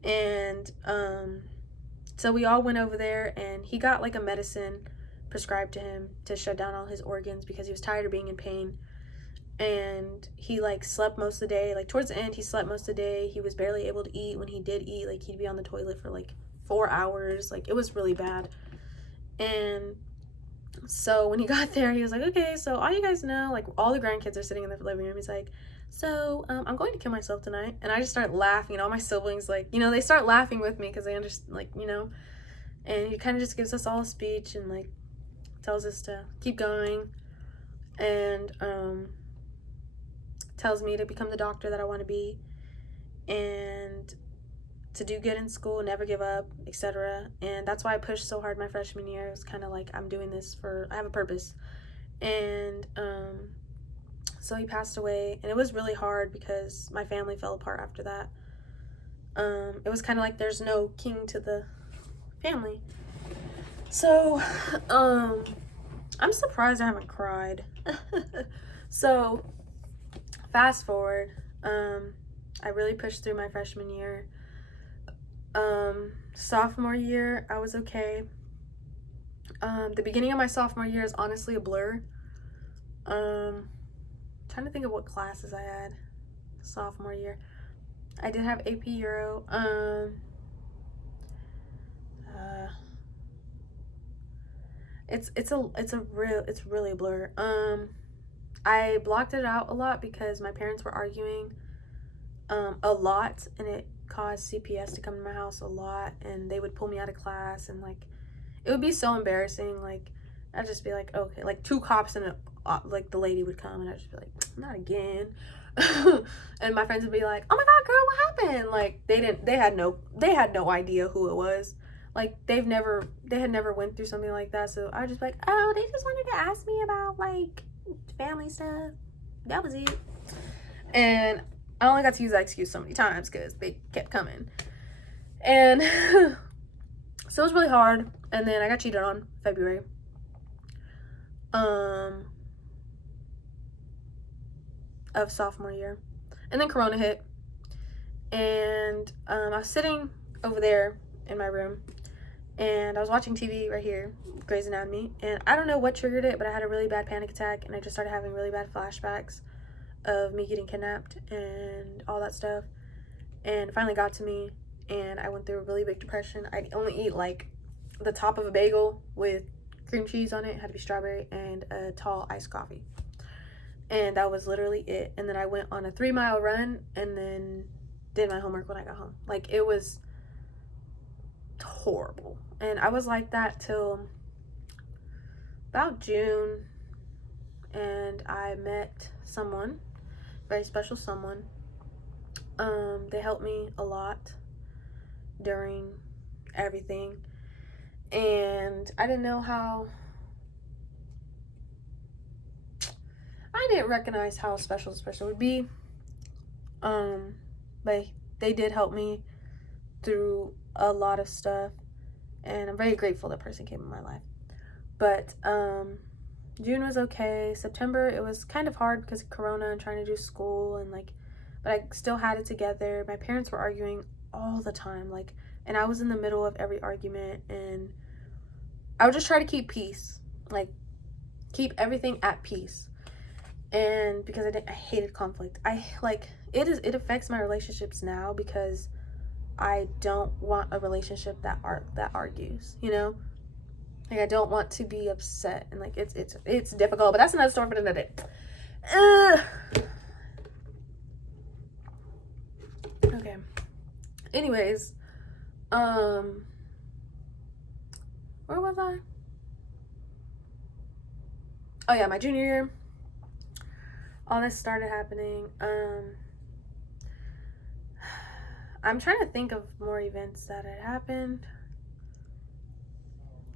And so we all went over there, and he got like a medicine prescribed to him to shut down all his organs because he was tired of being in pain. And he like slept most of the day. Like towards the end, he slept most of the day. He was barely able to eat. When he did eat, like he'd be on the toilet for like 4 hours. Like it was really bad. And so when he got there, he was like, okay, so all you guys know, like all the grandkids are sitting in the living room. He's like, so I'm going to kill myself tonight. And I just start laughing, and all my siblings, like, you know, they start laughing with me because they understand, like, you know. And he kind of just gives us all a speech and like tells us to keep going, and tells me to become the doctor that I want to be, and to do good in school, never give up, etc. And that's why I pushed so hard my freshman year. It was kind of like, I'm doing this I have a purpose. And so he passed away, and it was really hard because my family fell apart after that. It was kind of like there's no king to the family. So I'm surprised I haven't cried. So fast forward, I really pushed through my freshman year. Sophomore year, I was okay. The beginning of my sophomore year is honestly a blur. Trying to think of what classes I had sophomore year. I did have AP Euro. It's really a blur. I blocked it out a lot because my parents were arguing a lot, and it caused CPS to come to my house a lot, and they would pull me out of class, and like it would be so embarrassing. Like I'd just be like, okay, like 2 cops and like the lady would come, and I'd just be like, not again. And my friends would be like, oh my god, girl, what happened? Like they had no idea who it was. Like they had never went through something like that. So I was just like, oh, they just wanted to ask me about like family stuff. That was it. And I only got to use that excuse so many times because they kept coming. And so it was really hard. And then I got cheated on February. Of sophomore year. And then Corona hit. And I was sitting over there in my room, and I was watching TV right here, Grey's Anatomy, and I don't know what triggered it, but I had a really bad panic attack, and I just started having really bad flashbacks of me getting kidnapped and all that stuff, and it finally got to me, and I went through a really big depression. I only eat like the top of a bagel with cream cheese on it. It had to be strawberry, and a tall iced coffee, and that was literally it. And then I went on a 3-mile run, and then did my homework when I got home. Like it was horrible. And I was like that till about June, and I met someone, very special someone. They helped me a lot during everything, and I didn't recognize how special this person would be, but they did help me through a lot of stuff, and I'm very grateful that person came in my life. But June was okay. September, it was kind of hard because of Corona and trying to do school, and like, but I still had it together. My parents were arguing all the time, like, and I was in the middle of every argument, and I would just try to keep peace, like keep everything at peace. And because I hated conflict. It affects my relationships now because I don't want a relationship that argues, you know? Like I don't want to be upset, and like it's difficult, but that's another story for another day. Okay. Anyways, where was I? Oh yeah, my junior year. All this started happening. I'm trying to think of more events that had happened.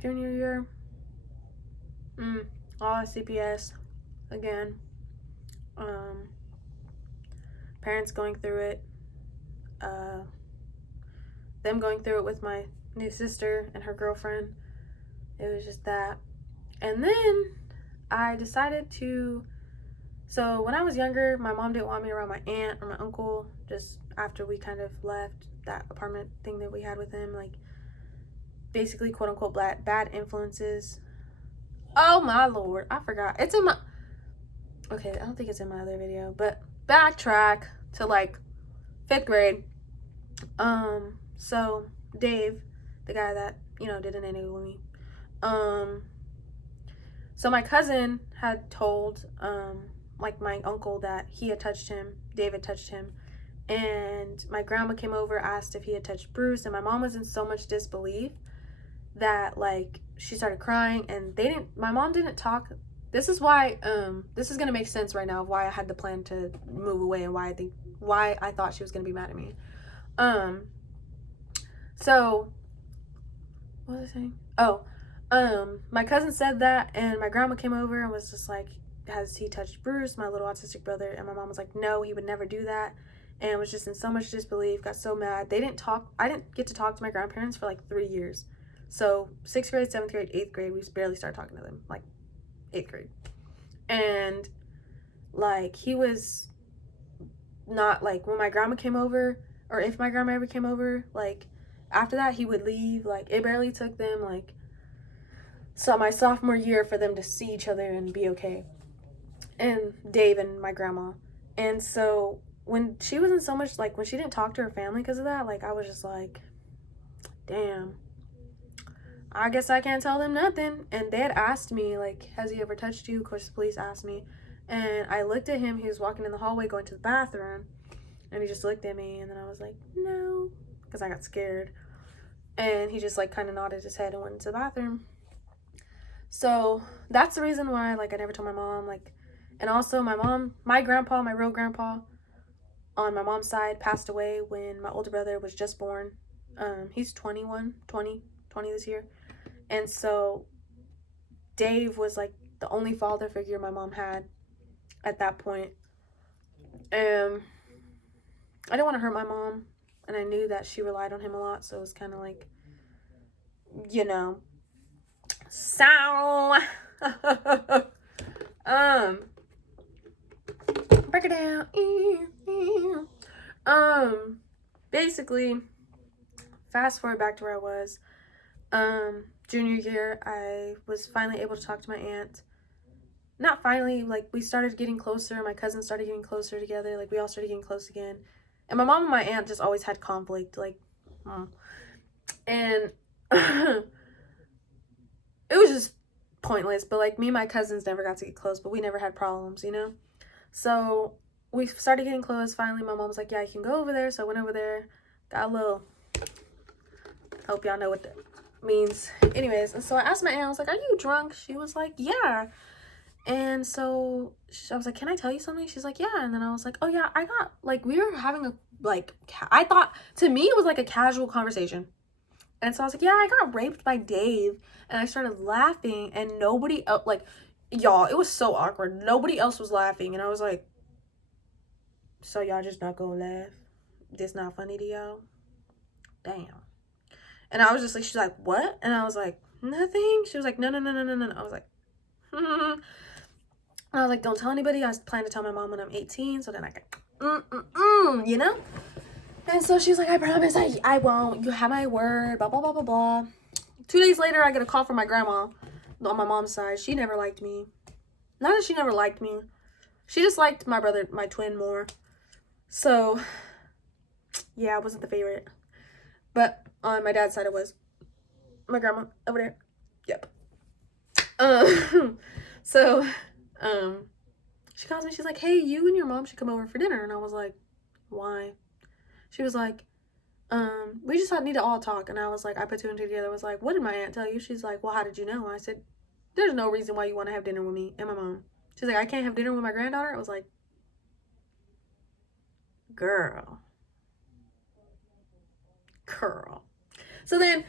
Junior year. All at CPS again. Parents going through it. Them going through it with my new sister and her girlfriend. It was just that. And then I decided to, so when I was younger, my mom didn't want me around my aunt or my uncle, just after we kind of left that apartment thing that we had with him, like basically quote unquote bad influences. Oh my lord, I forgot. It's in my, okay, I don't think it's in my other video, but backtrack to like 5th grade. So Dave, the guy that, you know, did an NA with me, so my cousin had told like my uncle that he had touched him, David touched him, and my grandma came over, asked if he had touched Bruce, and my mom was in so much disbelief that like she started crying, and my mom didn't talk. This is why this is gonna make sense right now of why I had the plan to move away and why I thought she was gonna be mad at me. So what was I saying? Oh, my cousin said that, and my grandma came over and was just like, has he touched Bruce, my little autistic brother? And my mom was like, no, he would never do that, and was just in so much disbelief, got so mad. They didn't talk. I didn't get to talk to my grandparents for like 3 years. So 6th grade, 7th grade, 8th grade, we barely started talking to them, like 8th grade. And like he was not like, when my grandma came over, or if my grandma ever came over, like after that he would leave. Like it barely took them like my sophomore year for them to see each other and be okay, and Dave and my grandma. And so when she wasn't so much like, when she didn't talk to her family because of that, like I was just like, damn, I guess I can't tell them nothing. And they had asked me like, has he ever touched you? Of course the police asked me, and I looked at him. He was walking in the hallway going to the bathroom, and he just looked at me, and then I was like, no, because I got scared. And he just like kind of nodded his head and went into the bathroom. So that's the reason why like I never told my mom. Like, and also my grandpa, my real grandpa on my mom's side, passed away when my older brother was just born. He's 20 this year. And so Dave was like the only father figure my mom had at that point. I didn't want to hurt my mom, and I knew that she relied on him a lot, so it was kind of like, you know. So break it down. Basically, fast forward back to where I was. Junior year, I was finally able to talk to my aunt. Not finally, like we started getting closer. My cousins started getting closer together. Like we all started getting close again. And my mom and my aunt just always had conflict. Like, and it was just pointless. But like me and my cousins never got to get close, but we never had problems, you know? So we started getting close. Finally, my mom was like, yeah, you can go over there. So I went over there, got a little, hope y'all know what that means. Anyways, and so I asked my aunt, I was like, are you drunk? She was like, yeah. And so I was like, can I tell you something? She's like, yeah. And then I was like, oh yeah, I got, like, we were having a, like, I thought, to me, it was like a casual conversation. And so I was like, yeah, I got raped by Dave. And I started laughing, and nobody else, like, y'all, it was so awkward. Nobody else was laughing. And I was like, so y'all just not gonna laugh? This not funny to y'all? Damn. And I was just like, she's like, what? And I was like, nothing. She was like, no. I was like, I was like, don't tell anybody. I was planning to tell my mom when I'm 18, so then I can, you know? And so she's like, I promise I won't. You have my word, blah, blah, blah, blah, blah. 2 days later, I get a call from my grandma on my mom's side. She never liked me. Not that she never liked me. She just liked my brother, my twin, more. So, yeah, I wasn't the favorite. But on my dad's side, it was. My grandma, over there. Yep. So, she calls me. She's like, hey, you and your mom should come over for dinner. And I was like, why? She was like, we just need to all talk. And I was like, I put two and two together. I was like, what did my aunt tell you? She's like, well, how did you know? And I said, there's no reason why you want to have dinner with me and my mom. She's like, I can't have dinner with my granddaughter? I was like, girl. So then,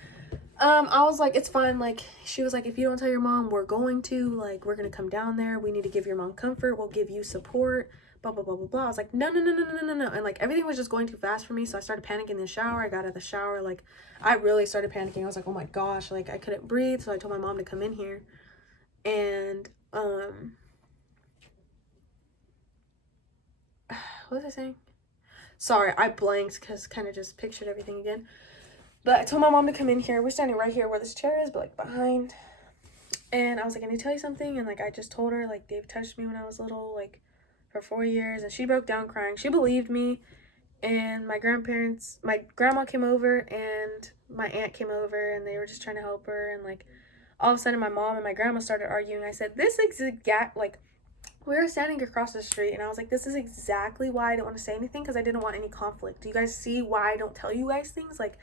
I was like, it's fine. Like, she was like, if you don't tell your mom, we're going to come down there. We need to give your mom comfort. We'll give you support. Blah, blah, blah, blah, blah. I was like, no. And like, everything was just going too fast for me. So I started panicking in the shower. I got out of the shower. Like, I really started panicking. I was like, oh my gosh, like, I couldn't breathe. So I told my mom to come in here. And, what was I saying? Sorry, I blanked because kind of just pictured everything again. But I told my mom to come in here. We're standing right here where this chair is, but like behind. And I was like, I need to tell you something. And like, I just told her, like, Dave touched me when I was little, like, for 4 years. And she broke down crying. She believed me. And my grandma came over and my aunt came over and they were just trying to help her. And like, all of a sudden my mom and my grandma started arguing. I said, we were standing across the street and I was like, this is exactly why I didn't want to say anything, because I didn't want any conflict. Do you guys see why I don't tell you guys things? Like,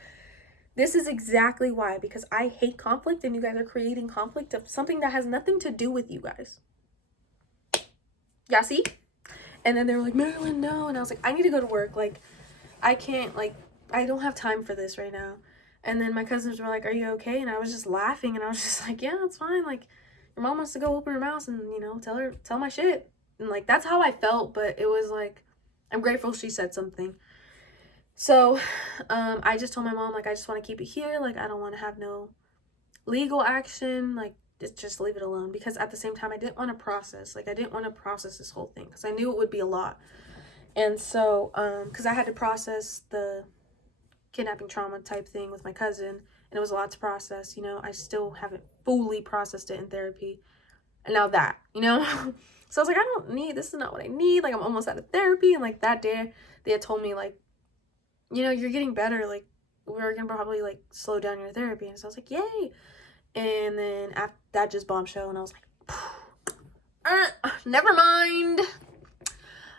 this is exactly why, because I hate conflict and you guys are creating conflict of something that has nothing to do with you guys. Yeah, see? And then they were like, Marilyn, no. And I was like, I need to go to work. Like, I can't, like, I don't have time for this right now. And then my cousins were like, are you okay? And I was just laughing and I was just like, yeah, it's fine. Like, your mom wants to go open her mouth and, you know, tell my shit. And like, that's how I felt. But it was like, I'm grateful she said something. So, I just told my mom, like, I just want to keep it here. Like, I don't want to have no legal action. Like, just leave it alone. Because at the same time, I didn't want to process. Like, I didn't want to process this whole thing. Because I knew it would be a lot. And so, because I had to process the kidnapping trauma type thing with my cousin. And it was a lot to process, you know. I still haven't fully processed it in therapy. And now that, you know. So I was like, this is not what I need. Like, I'm almost out of therapy. And like, that day, they had told me, like, you know, you're getting better, like, we're gonna probably, like, slow down your therapy. And so I was like, yay. And then after that just bombshell, and I was like, never mind.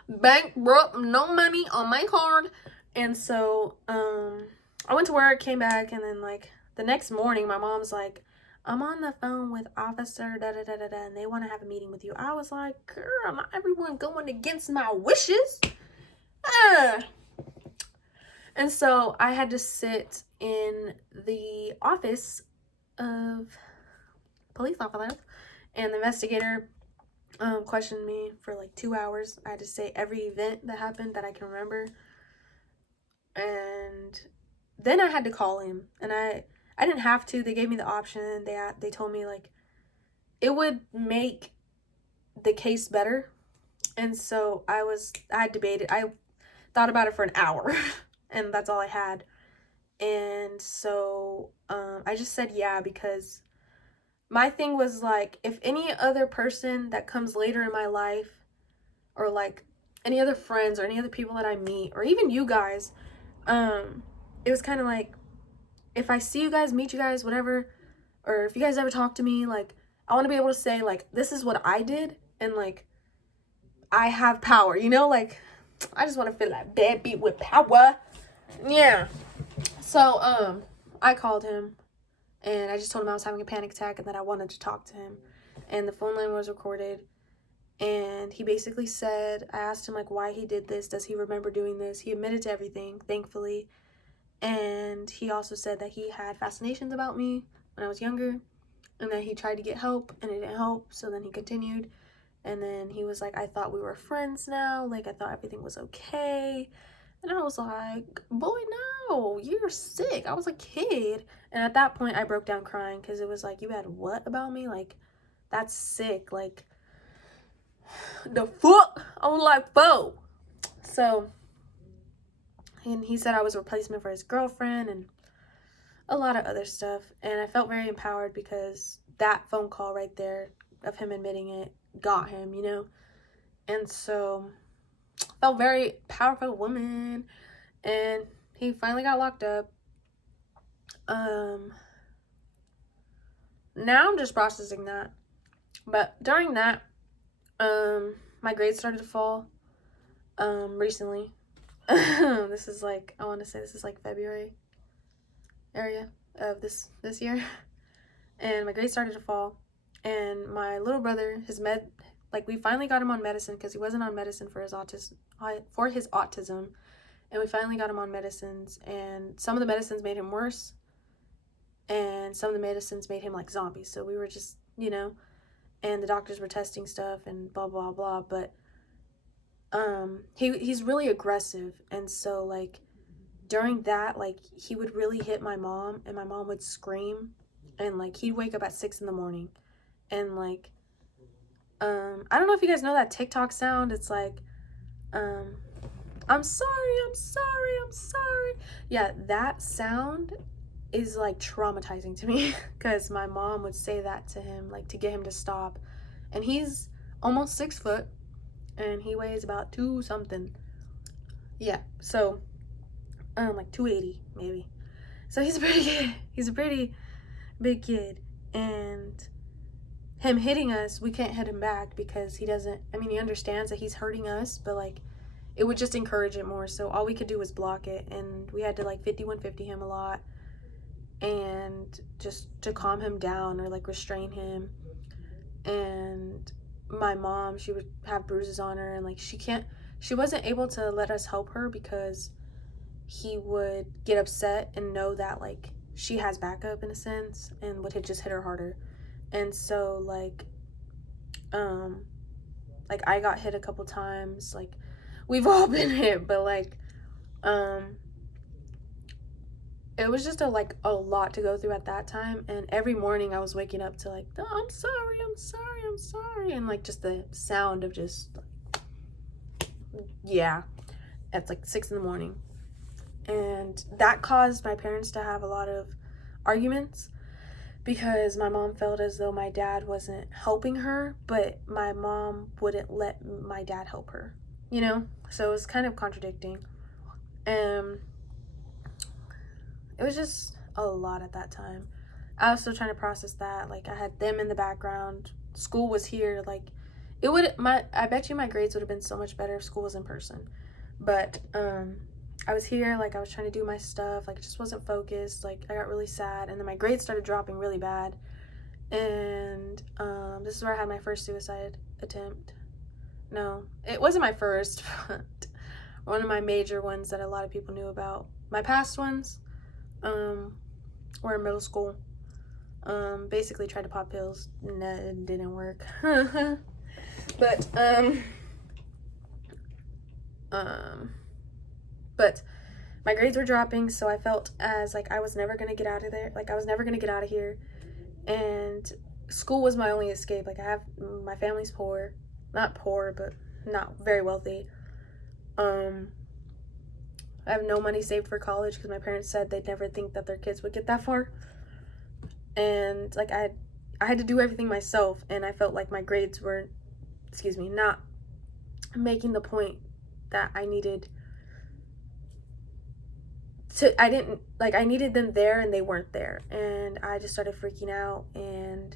Bankrupt, no money on my card. And so, I went to work, came back, and then, like, the next morning, my mom's like, I'm on the phone with officer da-da-da-da-da, and they want to have a meeting with you. I was like, girl, not everyone going against my wishes. And so I had to sit in the office of police officer, and the investigator questioned me for like 2 hours. I had to say every event that happened that I can remember. And then I had to call him, and I didn't have to. They gave me the option. They told me, like, it would make the case better. And so I had debated. I thought about it for an hour. And that's all I had. And so I just said yeah, because my thing was, like, if any other person that comes later in my life, or like any other friends or any other people that I meet, or even you guys, it was kind of like, if I see you guys, meet you guys, whatever, or if you guys ever talk to me, like, I want to be able to say, like, this is what I did, and like, I have power, you know? Like, I just want to feel like bad beat with power. Yeah. So, I called him, and I just told him I was having a panic attack and that I wanted to talk to him. And the phone line was recorded, and he basically said, I asked him, like, why he did this. Does he remember doing this? He admitted to everything, thankfully. And he also said that he had fascinations about me when I was younger, and that he tried to get help, and it didn't help. So then he continued, and then he was like, I thought we were friends now. Like, I thought everything was okay. And I was like, boy, no, you're sick. I was a kid. And at that point, I broke down crying, because it was like, you had what about me? Like, that's sick. Like, the fuck? I was like, whoa. So, and he said I was a replacement for his girlfriend and a lot of other stuff. And I felt very empowered, because that phone call right there of him admitting it got him, you know? And so, felt very powerful woman. And he finally got locked up. Now I'm just processing that. But during that, my grades started to fall recently. This is like, I want to say this is like February area of this year. And my grades started to fall. And my little brother, we finally got him on medicine because he wasn't on medicine for his autism. And we finally got him on medicines, and some of the medicines made him worse, and some of the medicines made him like zombies. So we were just, and the doctors were testing stuff and blah blah blah. But he's really aggressive, and so like during that, like he would really hit my mom, and my mom would scream, and like he'd wake up at 6 a.m, and like I don't know if you guys know that TikTok sound. It's like I'm sorry, I'm sorry, I'm sorry. Yeah, that sound is like traumatizing to me because my mom would say that to him, like to get him to stop. And he's almost 6 foot and he weighs about 2 something. Yeah, so like 280 maybe. So he's a pretty big kid. And him hitting us, we can't hit him back because he understands that he's hurting us, but like it would just encourage it more. So all we could do was block it, and we had to like 5150 him a lot, and just to calm him down or like restrain him. And my mom, she would have bruises on her, and like she wasn't able to let us help her because he would get upset and know that like she has backup in a sense and would just hit her harder. And so like I got hit a couple times, like we've all been hit, but like it was just a lot to go through at that time. And every morning I was waking up to like, oh, I'm sorry, I'm sorry, I'm sorry, and like just the sound of just yeah, at like 6 a.m. And that caused my parents to have a lot of arguments because my mom felt as though my dad wasn't helping her, but my mom wouldn't let my dad help her, so it was kind of contradicting. It was just a lot at that time. I was still trying to process that. Like I had them in the background, school was here. Like I bet you my grades would have been so much better if school was in person. But I was here, like I was trying to do my stuff, like it just wasn't focused. Like I got really sad, and then my grades started dropping really bad. And this is where I had my first suicide attempt. No, it wasn't my first, but one of my major ones that a lot of people knew about. My past ones were in middle school. Basically tried to pop pills. No, it didn't work. But my grades were dropping, so I felt as like I was never gonna get out of there. Like I was never gonna get out of here, and school was my only escape. Like my family's poor, not poor, but not very wealthy. I have no money saved for college because my parents said they'd never think that their kids would get that far. And like I had to do everything myself, and I felt like my grades were, not making the point that I needed to. I needed them there, and they weren't there. And I just started freaking out, and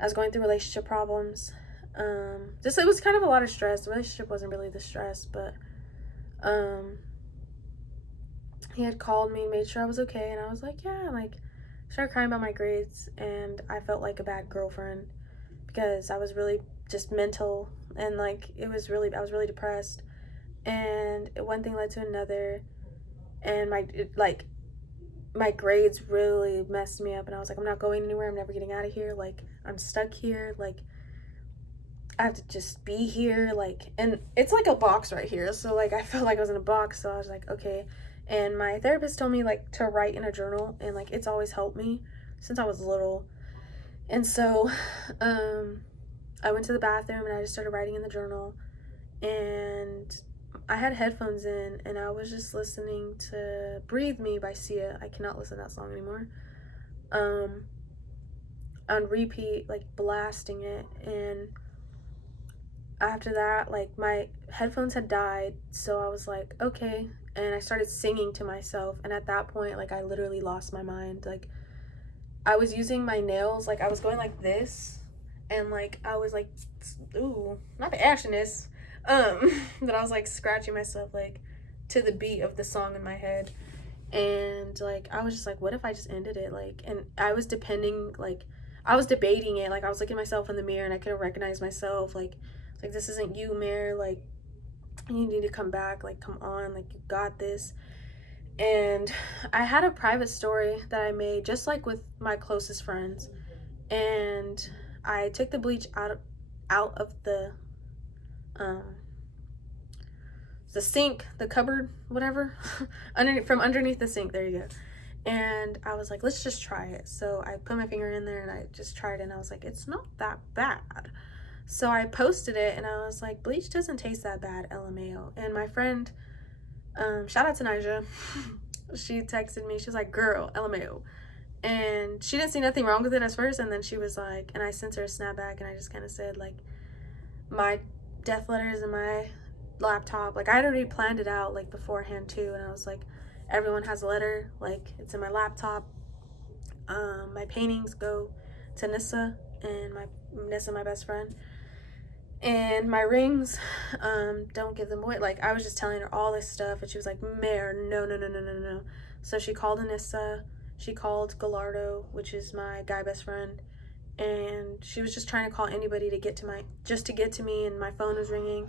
I was going through relationship problems. It was kind of a lot of stress. The relationship wasn't really the stress, but he had called me, made sure I was okay, and I was like, yeah, like started crying about my grades, and I felt like a bad girlfriend because I was really just mental, and like I was really depressed, and one thing led to another, and my grades really messed me up, and I was like, I'm not going anywhere, I'm never getting out of here, like I'm stuck here, like I have to just be here, like, and it's like a box right here, so like I felt like I was in a box, so I was like, okay. And my therapist told me like to write in a journal, and like it's always helped me since I was little. And so I went to the bathroom and I just started writing in the journal, and I had headphones in, and I was just listening to Breathe Me by Sia. I cannot listen to that song anymore. On repeat, like blasting it. And after that, like my headphones had died, so I was like, okay. And I started singing to myself, and at that point, like I literally lost my mind. Like I was using my nails, like I was going like this, and like I was like, ooh, not the actionist, but I was like scratching myself, like to the beat of the song in my head. And like I was just like, what if I just ended it? Like, and I was debating it. Like I was looking at myself in the mirror and I couldn't recognize myself. Like this isn't you, Mare. Like you need to come back. Like come on. Like you got this. And I had a private story that I made just like with my closest friends. And I took the bleach out of the sink, the cupboard, whatever, from underneath the sink. There you go. And I was like, let's just try it. So I put my finger in there and I just tried it, and I was like, it's not that bad. So I posted it and I was like, bleach doesn't taste that bad, LMAO. And my friend, shout out to Nija, she texted me, she was like, girl, LMAO. And she didn't see nothing wrong with it at first, and then she was like, and I sent her a snapback and I just kind of said like, my death letters in my laptop, like I had already planned it out like beforehand too, and I was like, everyone has a letter, like it's in my laptop. My paintings go to Nissa, and my best friend, and my rings, don't give them away. Like I was just telling her all this stuff, and she was like, Mare, no. So she called Anissa, she called Gallardo, which is my guy best friend, and she was just trying to call anybody to get to me, and my phone was ringing.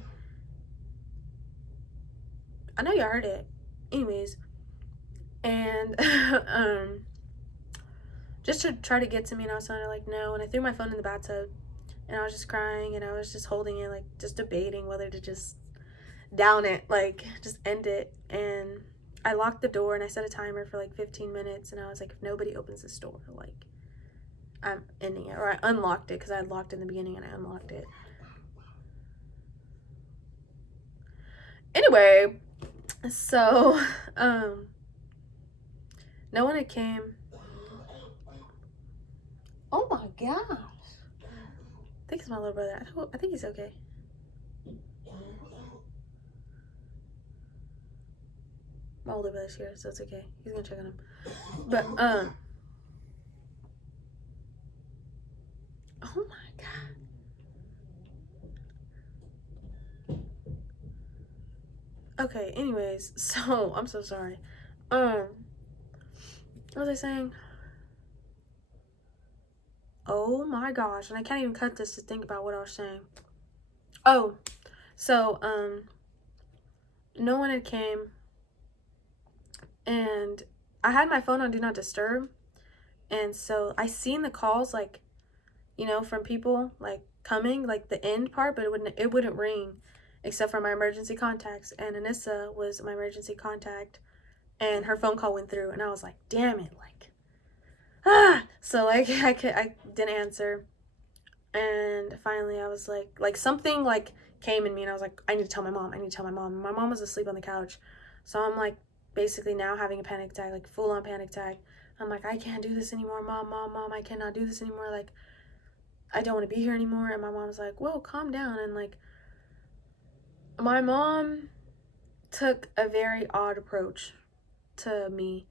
I know y'all heard it. Anyways, and just to try to get to me, and I was telling her like no, and I threw my phone in the bathtub, and I was just crying, and I was just holding it, like just debating whether to just down it, like just end it. And I locked the door and I set a timer for like 15 minutes, and I was like, if nobody opens this door, like I'm ending it. Or I unlocked it because I had locked it in the beginning, and I unlocked it. Anyway, so no one had came. Oh my gosh, I think it's my little brother. I think he's okay. My older brother's here, so it's okay. He's gonna check on him. But oh my god. Okay, anyways, so I'm so sorry. What was I saying? Oh my gosh, and I can't even cut this to think about what I was saying. Oh, so no one had came, and I had my phone on do not disturb, and so I seen the calls, like, you know, from people like coming, like the end part, but it wouldn't ring except for my emergency contacts, and Anissa was my emergency contact, and her phone call went through, and I was like, damn it, like so like I didn't answer. And finally I was like something like came in me, and I was like, I need to tell my mom. My mom was asleep on the couch, so I'm like basically now having a panic attack, like full on panic attack. I'm like, I can't do this anymore, mom, I cannot do this anymore, like I don't want to be here anymore. And my mom's like, whoa, calm down. And like my mom took a very odd approach to me.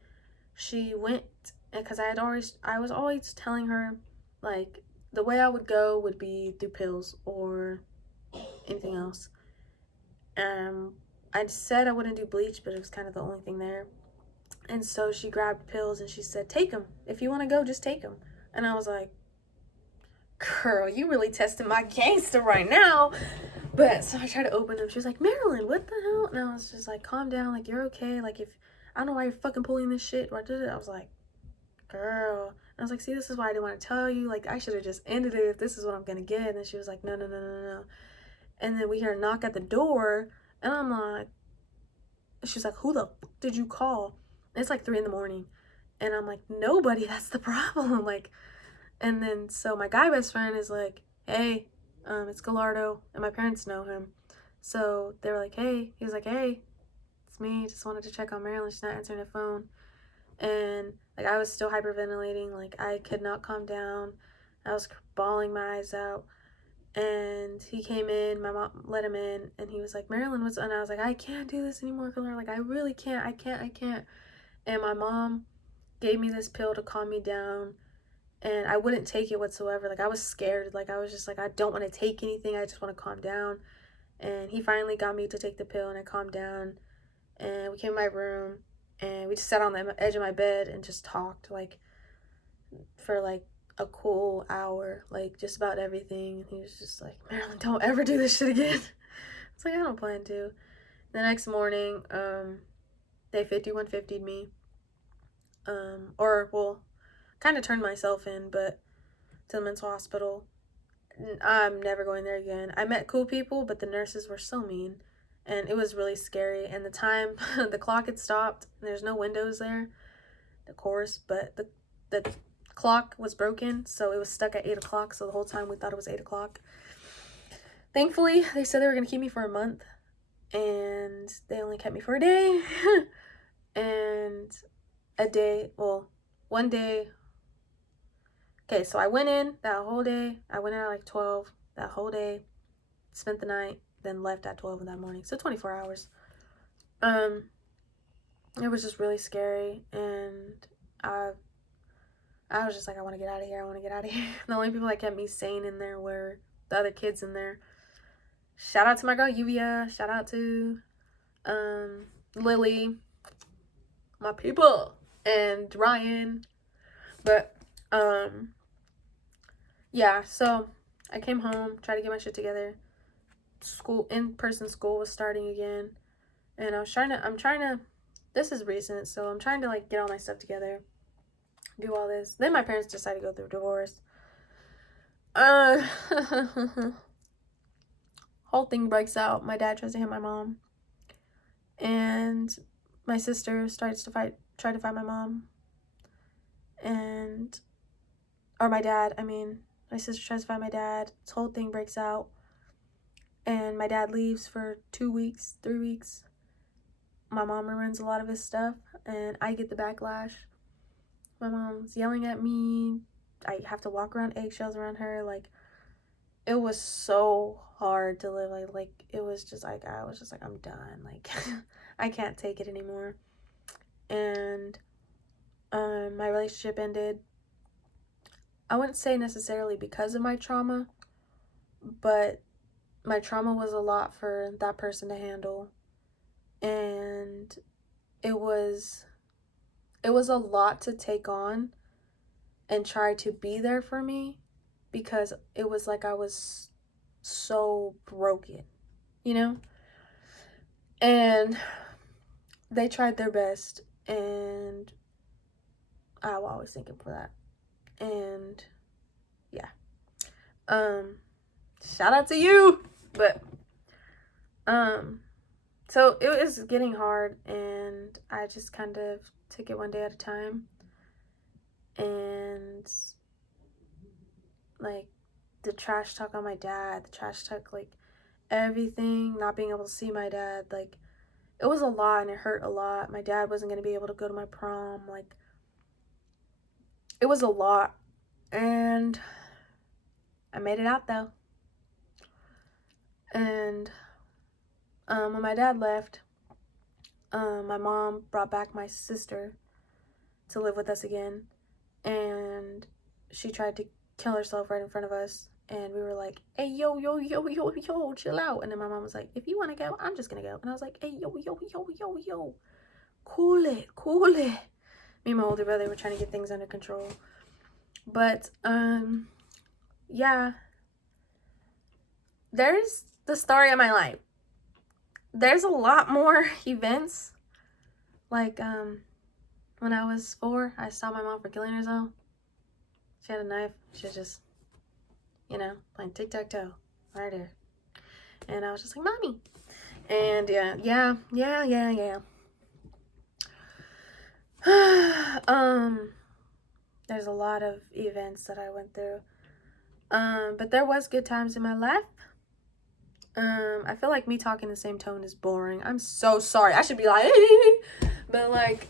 She went, because I was always telling her like the way I would go would be through pills or anything else. I said I wouldn't do bleach, but it was kind of the only thing there. And so she grabbed pills and she said, take them. If you want to go, just take them. And I was like, girl, you really testing my gangster right now. But so I tried to open them. She was like, Marilyn, what the hell? And I was just like, calm down. Like, you're okay. Like, if I don't know why you're fucking pulling this shit. I did it. I was like, girl. And I was like, see, this is why I didn't want to tell you. Like, I should have just ended it if this is what I'm going to get. And then she was like, no. And then we hear a knock at the door. And I'm like, she was like, who the fuck did you call? And it's like 3 a.m. And I'm like, nobody. That's the problem. Like, and then so my guy best friend is like, hey, it's Gallardo, and my parents know him. So they were like, hey. He was like, hey, it's me. Just wanted to check on Marilyn. She's not answering the phone. And like I was still hyperventilating. Like I could not calm down. I was bawling my eyes out. And he came in. My mom let him in, and he was like, Marilyn, what's up? And I was like, I can't do this anymore, Gallardo. Like I really can't. I can't. And my mom gave me this pill to calm me down. And I wouldn't take it whatsoever. Like I was scared. Like I was just like, I don't want to take anything. I just want to calm down. And he finally got me to take the pill, and I calmed down. and we came in my room, and we just sat on the edge of my bed and just talked, like, for, like, a cool hour, like, just about everything. And he was just like, Marilyn, don't ever do this shit again. It's like, I don't plan to. The next morning, they 5150'd me. Kind of turned myself in, but to the mental hospital. I'm never going there again. I met cool people, but the nurses were so mean, and it was really scary. And the time, the clock had stopped. There's no windows there, of course, but the clock was broken, so it was stuck at 8 o'clock. So the whole time we thought it was 8 o'clock. Thankfully, they said they were gonna keep me for a month, and they only kept me for a day. And one day. Okay, so I went in that whole day. I went in at like 12 that whole day, spent the night, then left at 12 in that morning. So 24 hours. It was just really scary, and I was just like, I want to get out of here. I want to get out of here. The only people that kept me sane in there were the other kids in there. Shout out to my girl Yuvia. Shout out to Lily, my people, and Ryan. But yeah, so I came home, tried to get my shit together. In-person school was starting again, and this is recent, so I'm trying to, like, get all my stuff together, do all this. Then my parents decided to go through a divorce. Whole thing breaks out. My dad tries to hit my mom, and my sister try to fight my mom, my sister tries to find my dad. This whole thing breaks out, and my dad leaves for 2 weeks, 3 weeks. My mom ruins a lot of his stuff, and I get the backlash. My mom's yelling at me. I have to walk around eggshells around her. Like, it was so hard to live. Like it was just like, I was just like, I'm done. Like, I can't take it anymore. And my relationship ended. I wouldn't say necessarily because of my trauma, but my trauma was a lot for that person to handle. And it was a lot to take on and try to be there for me, because it was like I was so broken, you know? And they tried their best, and I will always thank them for that. And yeah, shout out to you. But so it was getting hard, and I just kind of took it one day at a time. And like the trash talk on my dad, the trash talk, like everything, not being able to see my dad, like it was a lot, and it hurt a lot. My dad wasn't going to be able to go to my prom. Like, it was a lot, and I made it out though. And when my dad left, my mom brought back my sister to live with us again, and she tried to kill herself right in front of us. And we were like, hey, yo, chill out. And then my mom was like, if you want to go, I'm just going to go. And I was like, hey, yo, cool it. Me and my older brother were trying to get things under control. But, yeah. There's the story of my life. There's a lot more events. Like, when I was 4, I saw my mom for killing herself. She had a knife. She was just, playing tic-tac-toe right there. And I was just like, Mommy. And yeah. There's a lot of events that I went through. But there was good times in my life. I feel like me talking the same tone is boring. I'm so sorry. I should be like, but like,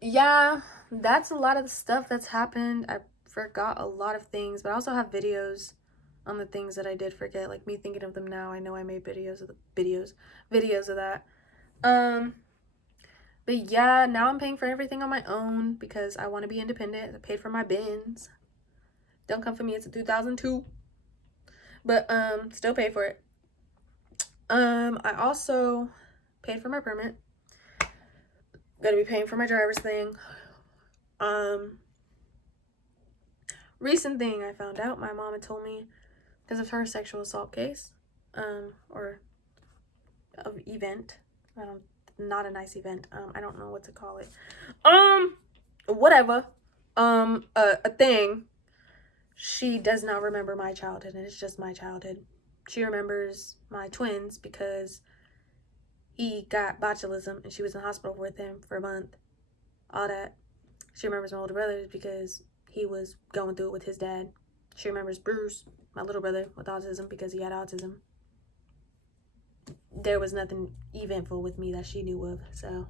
yeah, that's a lot of the stuff that's happened. I forgot a lot of things, but I also have videos on the things that I did forget, like me thinking of them now. I know I made videos of that. But yeah, now I'm paying for everything on my own because I want to be independent. I paid for my bins. Don't come for me, it's a 2002. But still pay for it. I also paid for my permit. gonna be paying for my driver's thing. Recent thing I found out, my mom had told me, because of her sexual assault case, or event. Not a nice event. I don't know what to call it. Whatever. A thing. She does not remember my childhood, and it's just my childhood. She remembers my twins because he got botulism and she was in the hospital with him for a month. All that. She remembers my older brothers because he was going through it with his dad. She remembers Bruce, my little brother, with autism because he had autism. There was nothing eventful with me that she knew of, so.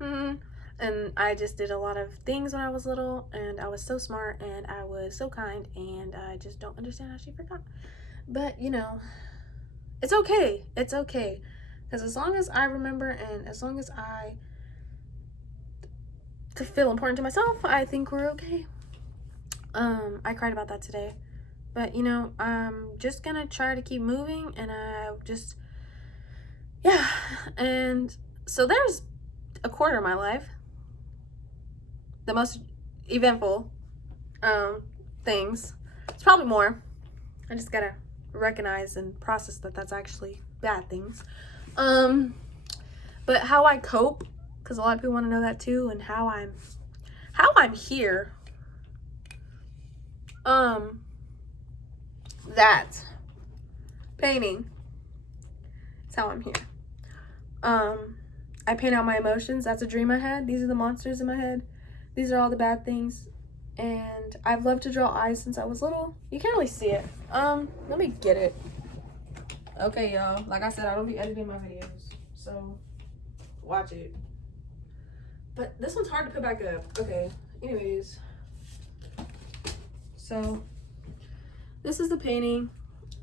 And I just did a lot of things when I was little, and I was so smart, and I was so kind, and I just don't understand how she forgot. But, you know, it's okay. It's okay. Because as long as I remember, and as long as I feel important to myself, I think we're okay. I cried about that today. But, you know, I'm just gonna try to keep moving, and yeah. And so there's a quarter of my life. The most eventful things. It's probably more. I just gotta recognize and process that that's actually bad things. But how I cope, because a lot of people want to know that too, and how I'm here. That painting is how I'm here. I paint out my emotions. That's a dream I had. These are the monsters in my head. These are all the bad things. And I've loved to draw eyes since I was little. You can't really see it. Let me get it. Okay, y'all. Like I said, I don't be editing my videos, so watch it. But this one's hard to put back up. Okay. Anyways. So this is the painting.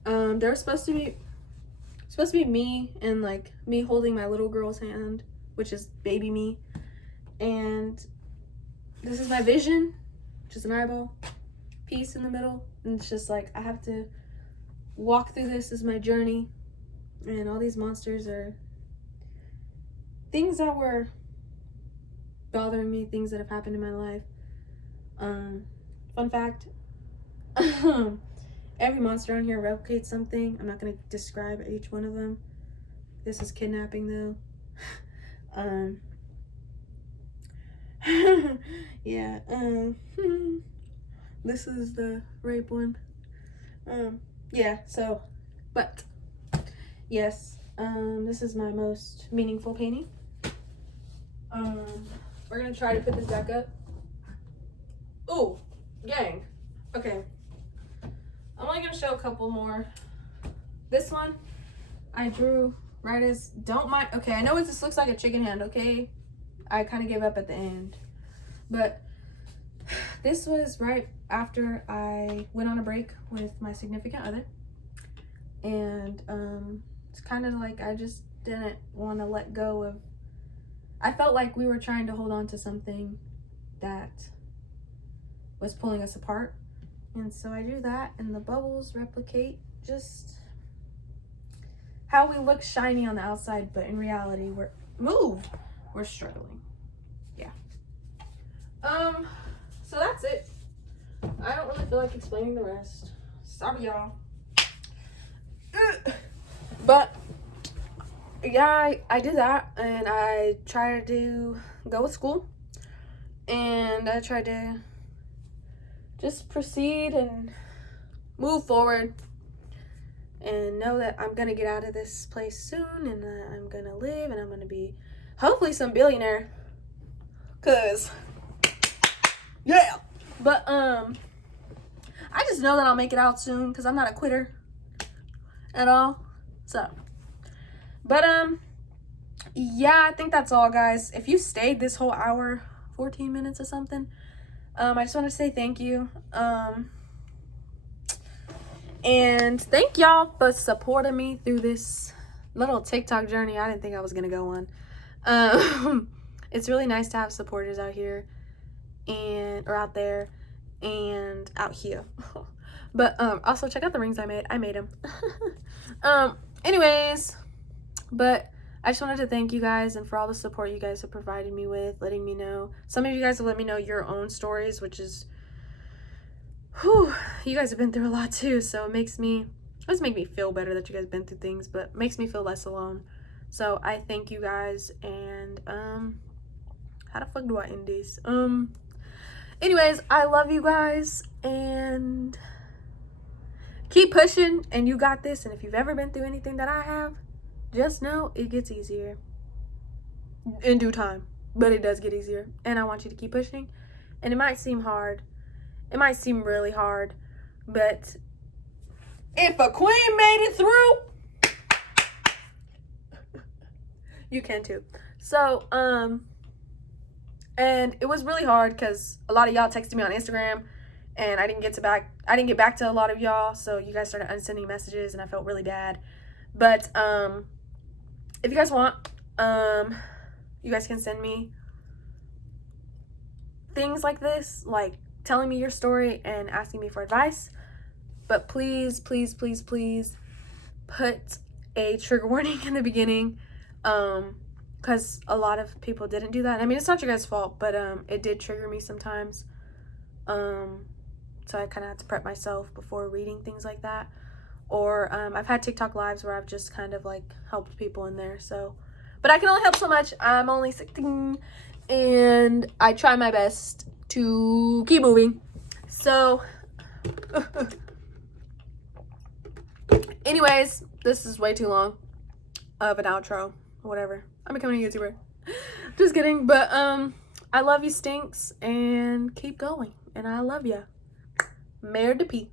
There's supposed to be me and like me holding my little girl's hand, which is baby me. And this is my vision, which is an eyeball, piece in the middle. And it's just like, I have to walk through this as my journey. And all these monsters are things that were bothering me, things that have happened in my life. Fun fact, every monster on here replicates something. I'm not going to describe each one of them. This is kidnapping though. Yeah, this is the rape one. Yeah, so, but, yes, this is my most meaningful painting. We're gonna try to put this back up. Oh, gang. Okay. I'm only gonna show a couple more. This one, I drew right as, don't mind, okay, I know this looks like a chicken hand, okay? I kind of gave up at the end. But this was right after I went on a break with my significant other. And it's kind of like I just didn't want to let go of, I felt like we were trying to hold on to something that was pulling us apart. And so I drew that, and the bubbles replicate just how we look shiny on the outside, but in reality we're struggling. Yeah. So that's it. I don't really feel like explaining the rest. Sorry, y'all. But yeah, I did that, and I tried to go with school, and I tried to just proceed and move forward and know that I'm gonna get out of this place soon, and I'm gonna live, and I'm gonna be hopefully some billionaire, cause yeah. But I just know that I'll make it out soon, because I'm not a quitter at all. So, but yeah, I think that's all, guys. If you stayed this whole hour, 14 minutes or something, I just want to say thank you. And thank y'all for supporting me through this little TikTok journey I didn't think I was gonna go on. It's really nice to have supporters out here, or out there, and out here. But also check out the rings I made. I made them. Anyways, but I just wanted to thank you guys and for all the support you guys have provided me with, letting me know. Some of you guys have let me know your own stories, which is, whew, you guys have been through a lot too, so it makes me feel better that you guys have been through things, but makes me feel less alone. So I thank you guys, and how the fuck do I end this? Anyways, I love you guys, and keep pushing, and you got this. And if you've ever been through anything that I have, just know it gets easier in due time, but it does get easier. And I want you to keep pushing. And it might seem hard, it might seem really hard, but if a queen made it through, you can too. So and it was really hard because a lot of y'all texted me on Instagram, and I didn't get back to a lot of y'all, so you guys started unsending messages, and I felt really bad. But if you guys want, you guys can send me things like this, like telling me your story and asking me for advice. But please, please, please, please put a trigger warning in the beginning, because a lot of people didn't do that. I mean, it's not your guys' fault, but it did trigger me sometimes. So I kind of had to prep myself before reading things like that. Or I've had TikTok lives where I've just kind of like helped people in there. So, but I can only help so much. I'm only 16, and I try my best to keep moving. So, anyways, this is way too long of an outro. Whatever. I'm becoming a YouTuber. Just kidding. But I love you, stinks, and keep going. And I love ya. Mare de P.